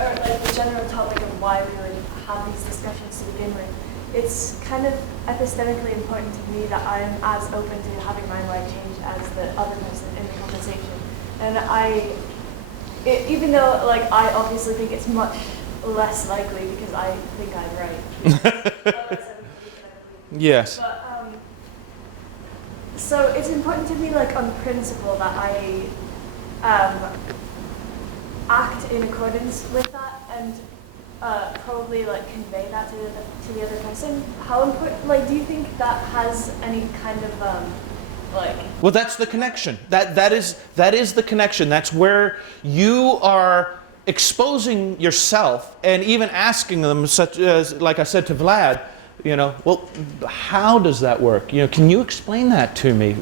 or like the general topic of why we would have these discussions to begin with, it's kind of epistemically important to me that I'm as open to having my mind changed as the other person in the conversation. And even though I obviously think it's much less likely because I think I'm right. Yes. But, so it's important to me, on principle, that I act in accordance with that and probably convey that to the other person. How important? Do you think that has any kind of Well, that's the connection. That is the connection. That's where you are exposing yourself and even asking them, such as, like I said to Vlad, well, how does that work? Can you explain that to me?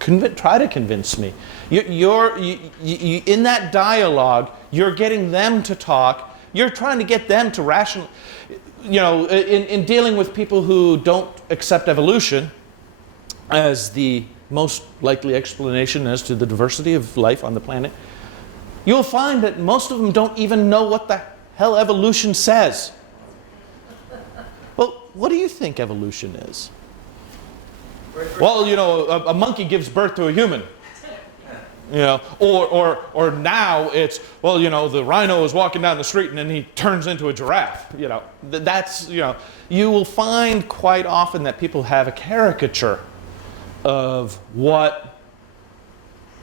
Try to convince me. You're in that dialogue, you're getting them to talk. You're trying to get them to rational, in dealing with people who don't accept evolution as the most likely explanation as to the diversity of life on the planet. You'll find that most of them don't even know what the hell evolution says. Well, what do you think evolution is? Well, a monkey gives birth to a human. Or now it's, well, the rhino is walking down the street and then he turns into a giraffe. That's, you will find quite often that people have a caricature of what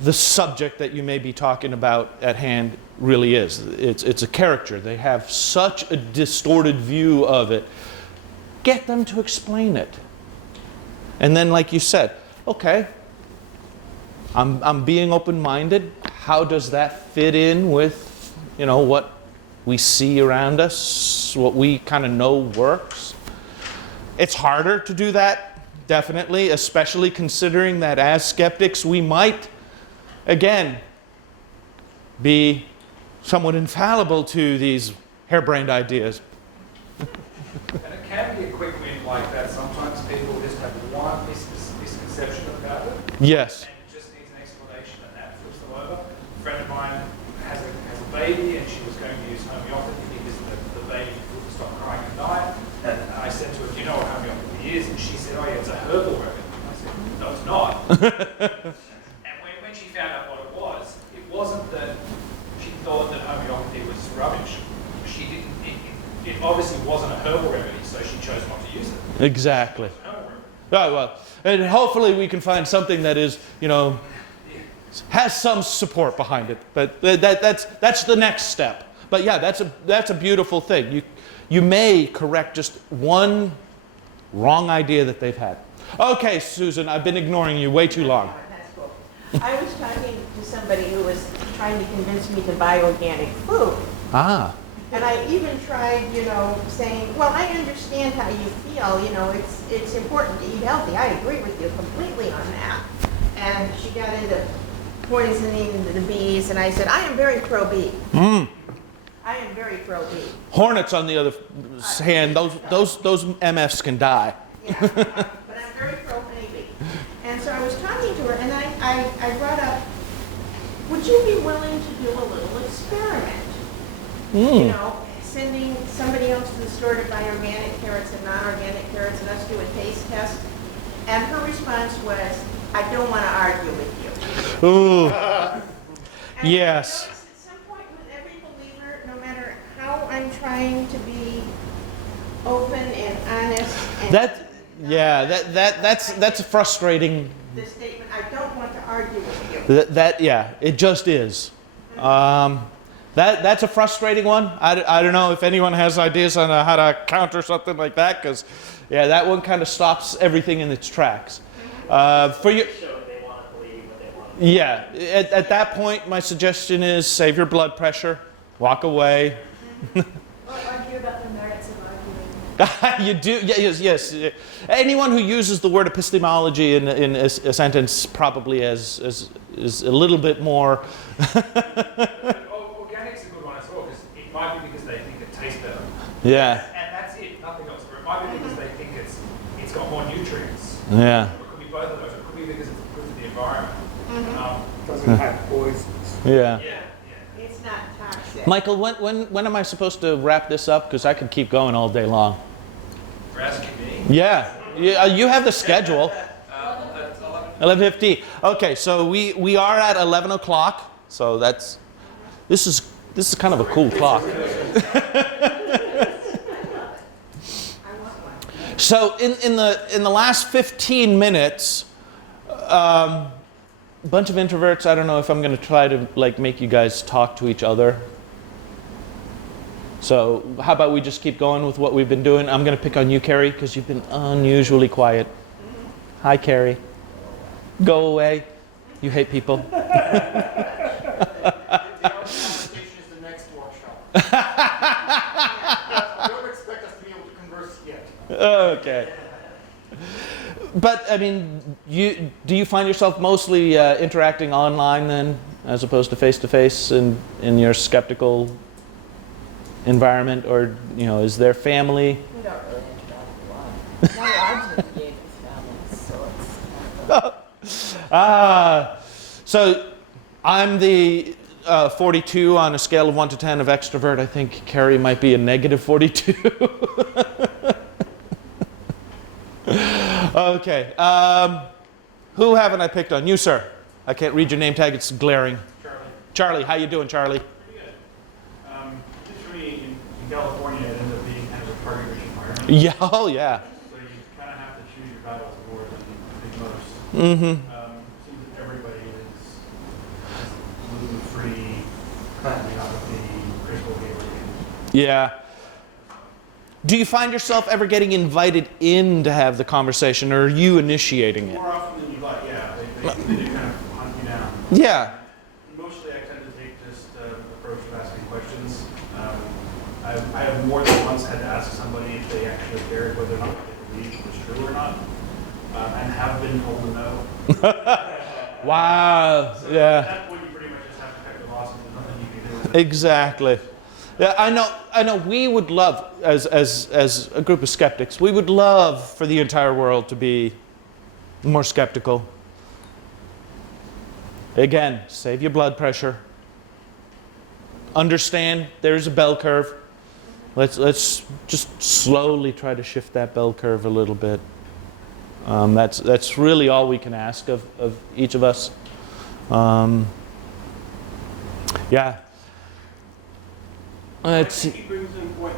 the subject that you may be talking about at hand really is. It's a caricature. They have such a distorted view of it. Get them to explain it. And then, like you said, okay, I'm being open-minded. How does that fit in with, you know, what we see around us, what we kind of know works? It's harder to do that, definitely, especially considering that as skeptics we might, again, be somewhat infallible to these harebrained ideas. And it can be a quick win like that. Sometimes people just have one misconception about it. Yes. And it just needs an explanation, and that flips them over. A friend of mine has a baby, and she was going to use homeopathy because the baby wouldn't stop crying at night. And I said to her, "Do you know what homeopathy is?" And she said, "Oh yeah, it's a herbal remedy." I said, "No, it's not." And when she found out what it wasn't that she thought that homeopathy was rubbish. She didn't. It obviously wasn't a herbal remedy, so she chose not to use it. Exactly. Oh, well, and hopefully we can find something that is, you know, has some support behind it. But that's the next step. But yeah, that's a beautiful thing. You may correct just one wrong idea that they've had. Okay, Susan, I've been ignoring you way too long. That's cool. I was talking to somebody who was trying to convince me to buy organic food. Ah. And I even tried, you know, saying, well, I understand how you feel, you know, it's important to eat healthy. I agree with you completely on that. And she got into poisoning the bees, and I said, I am very pro-bee. I am very pro-bee. Hornets, on the other hand, those MFs can die. Yeah, but I'm very pro-bee. And so I was talking to her, and I brought up, would you be willing to do a little experiment? You know, sending somebody else to the store to buy organic carrots and non-organic carrots and us do a taste test. And her response was, I don't want to argue with you. Ooh. Yes. At some point with every believer, no matter how I'm trying to be open and honest. And that's frustrating. The statement, I don't want to argue with you. Yeah, it just is. That's a frustrating one. I don't know if anyone has ideas on how to counter something like that, because, yeah, that one kind of stops everything in its tracks. For you, yeah, at that point, my suggestion is save your blood pressure, walk away. Or argue about the merits of arguing. You do, yes. Anyone who uses the word epistemology in a sentence probably is a little bit more. Organic's a good one as well, because it might be because they think it tastes better. Yeah. And that's it, nothing else. Or it might be because they think it's got more nutrients. Yeah. Or it could be both of those. It could be because it's good for the environment. Doesn't have poisons. Yeah. It's not toxic. Michael, when am I supposed to wrap this up? Because I could keep going all day long. You're asking me? Yeah. You have the schedule. 11:50. Okay, so we are at 11 o'clock. So this is kind of a cool clock. So in the last 15 minutes, a bunch of introverts. I don't know if I'm going to try to make you guys talk to each other. So how about we just keep going with what we've been doing? I'm going to pick on you, Carrie, because you've been unusually quiet. Hi, Carrie. Go away. You hate people. The conversation is the next workshop. Don't expect us to be able to converse yet. Okay. But, I mean, do you find yourself mostly interacting online then, as opposed to face-to-face in your skeptical environment? Or, is there family? We don't really interact a lot. My lives with David's family, so it's So I'm the 42 on a scale of 1 to 10 of extrovert. I think Carrie might be a negative 42. Okay. Who haven't I picked on? You, sir. I can't read your name tag. It's glaring. Charlie. How you doing, Charlie? Pretty good. Just for me, in California, it ends up being kind of a target-rich environment. Yeah. Oh, yeah. So you kind of have to choose your battles more than I think most. Mm-hmm. Seems that everybody is gluten-free, homeopathy, crystal healing. Yeah. Do you find yourself ever getting invited in to have the conversation, or are you initiating it? More often than you'd like, yeah. They do kind of hunt you Yeah. Mostly I tend to take this approach of asking questions. I have more than once had to ask somebody if they actually cared whether or not what they believed was true or not, and have been told no. Wow. So Yeah. at that point, you pretty much just have to cut your losses. There's nothing you can do with it. Exactly. Yeah, I know. We would love, as a group of skeptics, we would love for the entire world to be more skeptical. Again, save your blood pressure. Understand there's a bell curve. Let's just slowly try to shift that bell curve a little bit. That's really all we can ask of each of us. Yeah. I think he brings in point.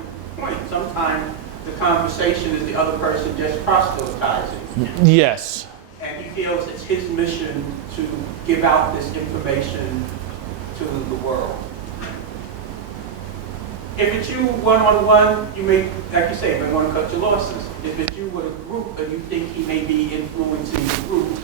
Sometimes the conversation is the other person just proselytizing. Yes. And he feels it's his mission to give out this information to the world. If it's you one-on-one, you may, like you say, you may want to cut your losses. If it's you with a group and you think he may be influencing the group,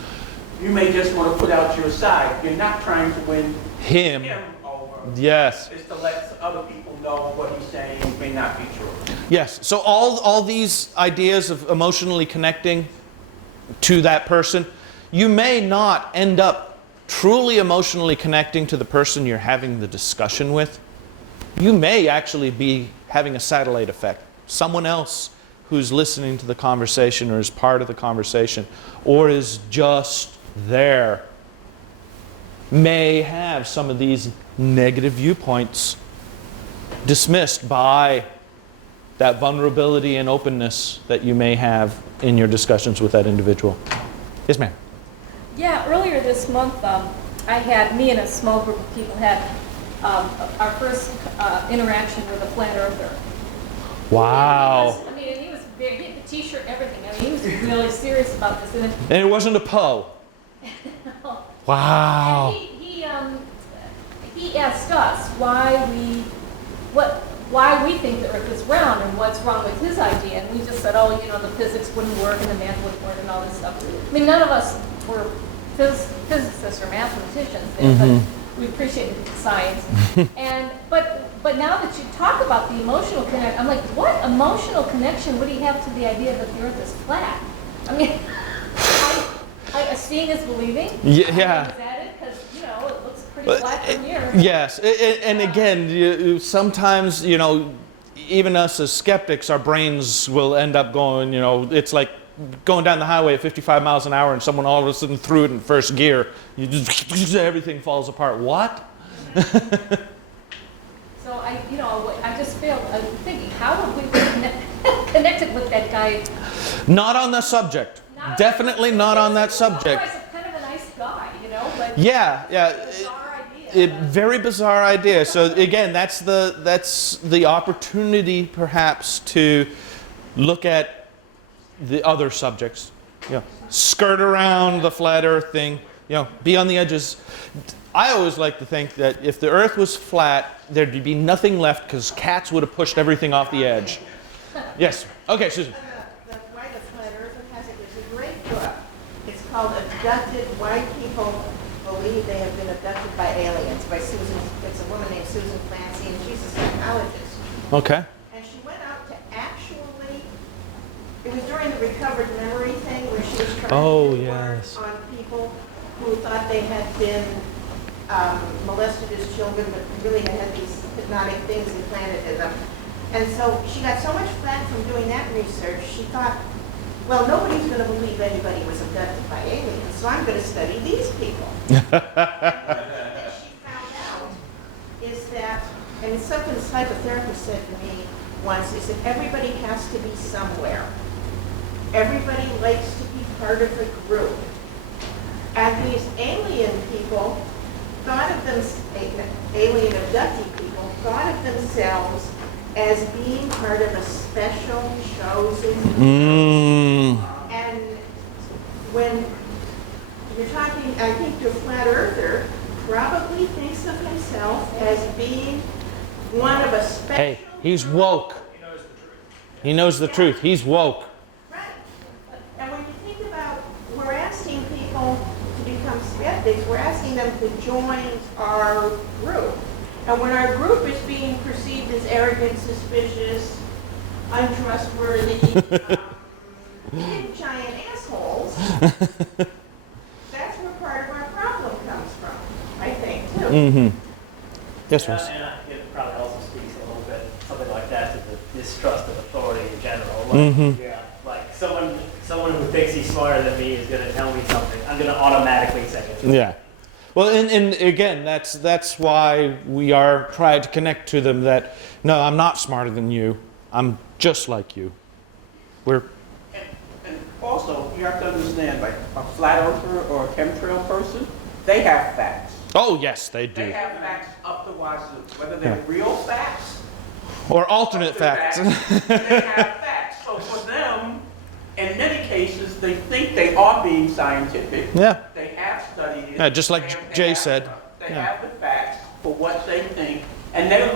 you may just want to put out your side. You're not trying to win him over. Yes. It's to let other people know what he's saying may not be true. Yes. So all these ideas of emotionally connecting to that person, you may not end up truly emotionally connecting to the person you're having the discussion with. You may actually be having a satellite effect. Someone else who's listening to the conversation or is part of the conversation or is just there may have some of these negative viewpoints dismissed by that vulnerability and openness that you may have in your discussions with that individual. Yes, ma'am. Yeah, earlier this month, me and a small group of people had our first interaction with a flat earther. Wow. He was very, he had the t-shirt, everything. He was really serious about this. And it wasn't a Poe. No. Wow. And he asked us why we think the Earth is round and what's wrong with his idea. And we just said, the physics wouldn't work and the math wouldn't work and all this stuff. I mean, none of us were physicists or mathematicians there, but we appreciated science. But now that you talk about the emotional connection, I'm like, what emotional connection would he have to the idea that the Earth is flat? I mean, seeing is believing. Yeah. Is that it? Because it looks pretty flat from here. Yes, and again, sometimes even us as skeptics, our brains will end up going. It's like going down the highway at 55 miles an hour and someone all of a sudden threw it in first gear. Everything falls apart. What? So I just failed. I'm thinking, how would we be connected with that guy? Not on the subject. Definitely not on that subject. Otherwise, kind of a nice guy, but Yeah. bizarre idea. Very bizarre idea. So again, that's the opportunity perhaps to look at the other subjects. Skirt around the flat Earth thing. Be on the edges. I always like to think that if the Earth was flat, there'd be nothing left because cats would have pushed everything off the edge. Yes. Okay, Susan. The Why the Flat Earth has it. There's a great book. It's called Abducted, Why People Believe They Have Been Abducted by Aliens by Susan. It's a woman named Susan Clancy, and she's a psychologist. Okay. And she went out to it was during the recovered memory thing where she was trying to work on people who thought they had been molested as children, but really had these hypnotic things implanted in them. And so she got so much flack from doing that research, she thought, well, nobody's going to believe anybody was abducted by aliens, so I'm going to study these people. And one thing that she found out is that, and it's something the psychotherapist said to me once, is that everybody has to be somewhere. Everybody likes to be part of a group. And these alien people thought of them, alien abductee people, thought of themselves as being part of a special, chosen group. And when you're talking, I think the flat earther probably thinks of himself as being one of a special. Hey, he's woke. He knows the truth. He's woke. Right. And when you think about, we're asking people to become become skeptics, we're asking them to join our group. And when our group is being perceived as arrogant, suspicious, untrustworthy, big giant assholes, that's where part of our problem comes from, I think, too. Mm-hmm. Yes, Russ. And it probably also speaks a little bit, something like that, to the distrust of authority in general. Like, Mm-hmm. yeah, like someone who thinks he's smarter than me is going to tell me something. I'm going to automatically say it's right. Yeah. Well, and again, that's why we are trying to connect to them that, no, I'm not smarter than you. I'm just like you. We're... And also, you have to understand, like a flat earther or a chemtrail person, they have facts. Oh, yes, they do. They have facts up the wazoo, whether they're real facts or alternate facts. They have facts. So for them, in many cases, they think they are being scientific. Yeah. They have studied it. Yeah, just like Jay said. They have the facts for what they think, and they're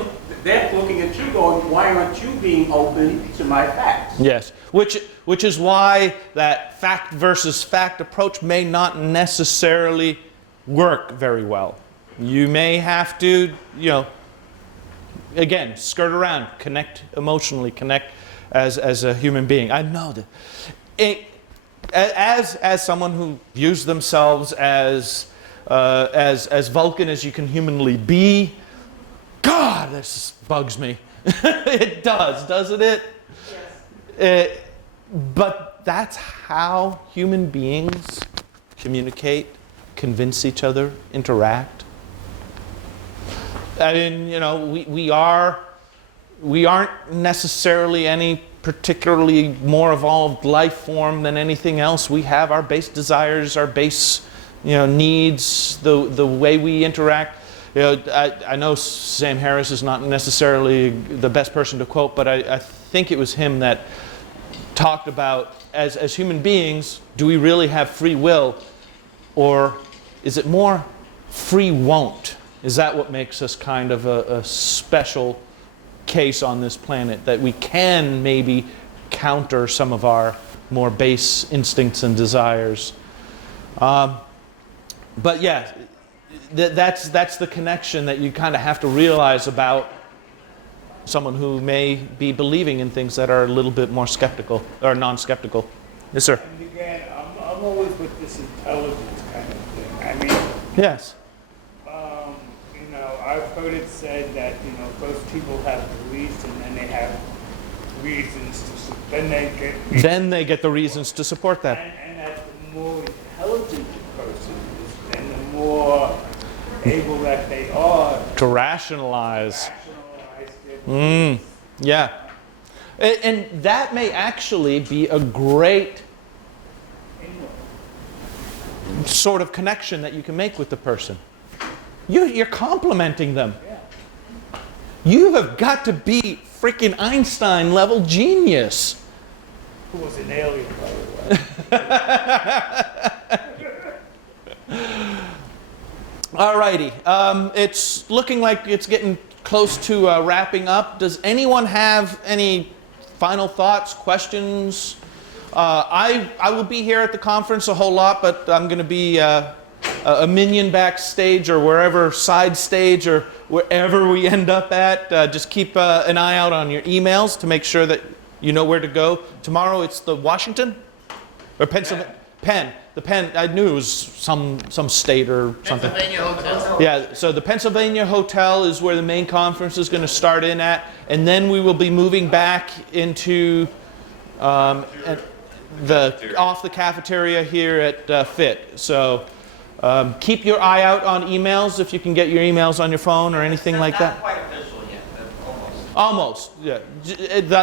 looking at you going, why aren't you being open to my facts? Yes, which is why that fact versus fact approach may not necessarily work very well. You may have to, again, skirt around, connect emotionally, connect as a human being. I know that. As someone who views themselves as Vulcan as you can humanly be, God, this bugs me. It does, doesn't it? Yes. But that's how human beings communicate, convince each other, interact. I mean, we aren't necessarily any particularly more evolved life form than anything else. We have our base desires, our base, needs, the way we interact. I know Sam Harris is not necessarily the best person to quote, but I think it was him that talked about, as human beings, do we really have free will, or is it more free won't? Is that what makes us kind of a special case on this planet, that we can maybe counter some of our more base instincts and desires? But yeah, that's the connection that you kind of have to realize about someone who may be believing in things that are a little bit more skeptical or non-skeptical. Yes, sir. And again, I'm always with this intelligence kind of thing. I mean, yes. I've heard it said that first people have beliefs and then they have reasons to. Then they get the reasons to support that. And that the more intelligent the person is, and the more able that they are to rationalize. Yeah. And that may actually be a great sort of connection that you can make with the person. You're complimenting them. You have got to be freaking Einstein level genius. Who was an alien, by the way. Alrighty. It's looking like it's getting close to wrapping up. Does anyone have any final thoughts, questions? I will be here at the conference a whole lot, but I'm going to be a minion backstage or wherever, side stage or wherever we end up at. Just keep an eye out on your emails to make sure that you know where to go. Tomorrow it's the Washington or Pennsylvania. Penn. The Penn, I knew it was some state or something. Pennsylvania Hotel. Yeah, so the Pennsylvania Hotel is where the main conference is going to start in at, and then we will be moving back into off the cafeteria here at FIT. So keep your eye out on emails if you can get your emails on your phone or anything like that. Not quite official yet, but almost. Yeah.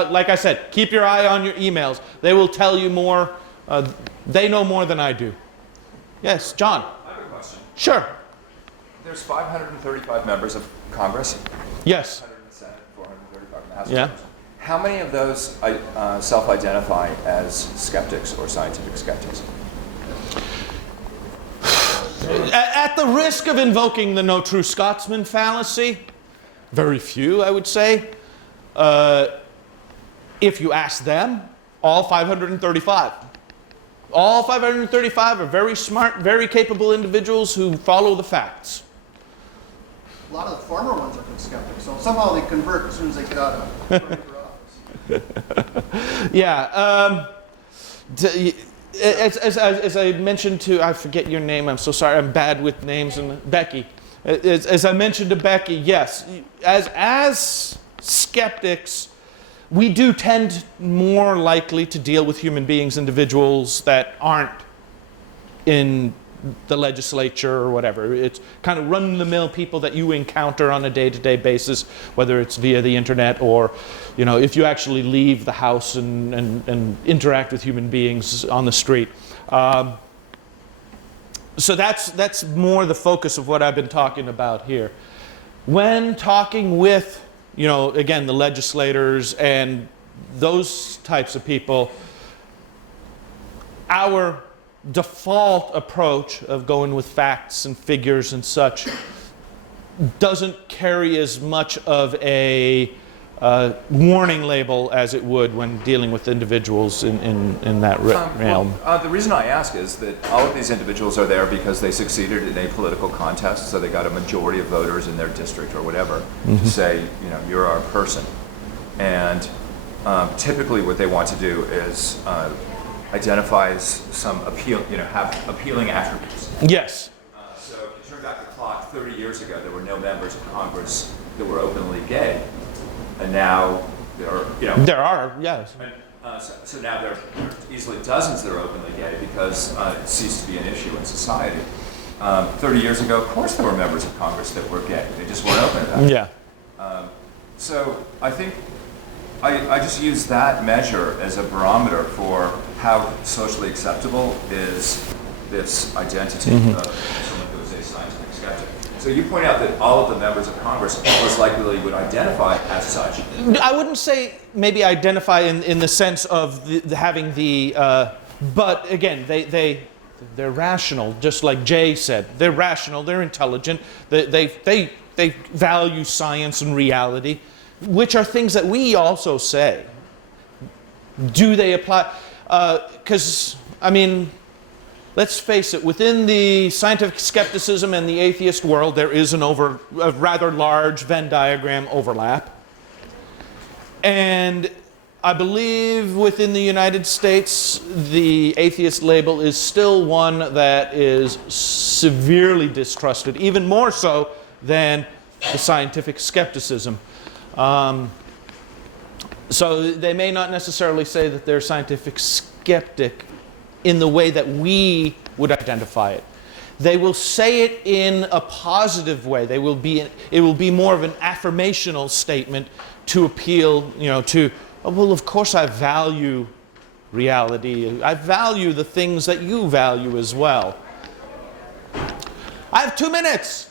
Like I said, keep your eye on your emails. They will tell you more. They know more than I do. Yes, John. I have a question. Sure. There's 535 members of Congress. Yes. 100 in the Senate, 435 in the House. Yeah. How many of those self-identify as skeptics or scientific skeptics? At the risk of invoking the no true Scotsman fallacy, very few, I would say. If you ask them, all 535. All 535 are very smart, very capable individuals who follow the facts. A lot of the former ones are good skeptics, so somehow they convert as soon as they get out of office. Yeah. As I mentioned to, I forget your name, I'm so sorry, I'm bad with names, and Becky. As I mentioned to Becky, yes, as skeptics, we do tend more likely to deal with human beings, individuals that aren't in the legislature or whatever. It's kind of run-of-the-mill people that you encounter on a day-to-day basis, whether it's via the internet or, you know, if you actually leave the house and interact with human beings on the street. So that's more the focus of what I've been talking about here. When talking with, you know, again, the legislators and those types of people, our default approach of going with facts and figures and such doesn't carry as much of a warning label as it would when dealing with individuals in that realm. Well, the reason I ask is that all of these individuals are there because they succeeded in a political contest, so they got a majority of voters in their district or whatever to say, you know, you're our person. And typically what they want to do is identify some appeal, you know, have appealing attributes. Yes. So if you turn back the clock 30 years ago, there were no members of Congress that were openly gay. And now there are, you know. There are, yes. And, so now there are easily dozens that are openly gay because it ceased to be an issue in society. 30 years ago, of course there were members of Congress that were gay. They just weren't open about it. Yeah. So I think I just use that measure as a barometer for how socially acceptable is this identity of someone who is a scientific skeptic. So you point out that all of the members of Congress most likely would identify as such. I wouldn't say maybe identify in the sense of having the, but again, they're rational, just like Jay said. They're rational, they're intelligent, they value science and reality, which are things that we also say. Do they apply? Because, I mean, let's face it, within the scientific skepticism and the atheist world, there is a rather large Venn diagram overlap. And I believe within the United States, the atheist label is still one that is severely distrusted, even more so than the scientific skepticism. So they may not necessarily say that they're scientific skeptic in the way that we would identify it. They will say it in a positive way. It will be more of an affirmational statement to appeal, you know, to, oh, well, of course I value reality. I value the things that you value as well. I have 2 minutes.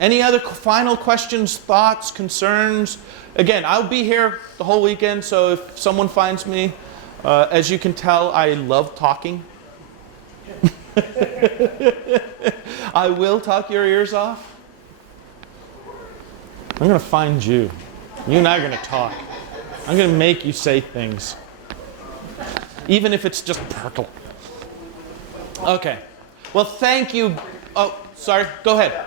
Any other final questions, thoughts, concerns? Again, I'll be here the whole weekend, so if someone finds me, as you can tell, I love talking. I will talk your ears off. I'm going to find you. You and I are going to talk. I'm going to make you say things. Even if it's just purple. Okay. Well, thank you. Oh, sorry. Go ahead.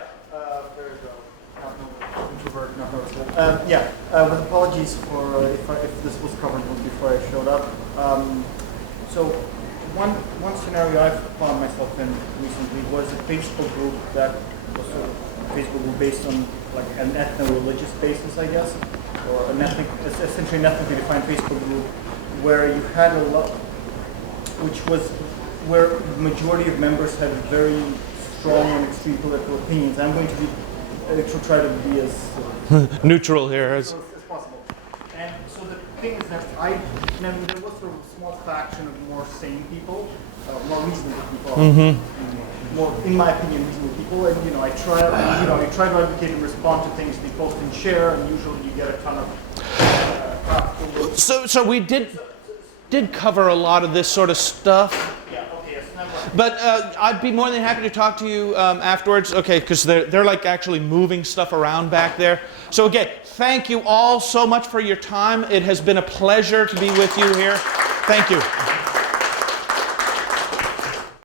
With apologies for if this was covered before I showed up. So one scenario I've found myself in recently was a Facebook group that was sort of a Facebook group based on like an ethno-religious basis, I guess, or essentially an ethnically defined Facebook group where you had a lot, which was where the majority of members had very strong and extreme political opinions. I'm going to try to be as neutral here as possible. And so the thing is that there was sort of a small faction of more sane people, more reasonable people, more, in my opinion, reasonable people. And you know, I try to advocate and respond to things they post and share, and usually you get a ton of. So we did cover a lot of this sort of stuff. But I'd be more than happy to talk to you afterwards, okay, because they're like actually moving stuff around back there. So again, thank you all so much for your time. It has been a pleasure to be with you here. Thank you.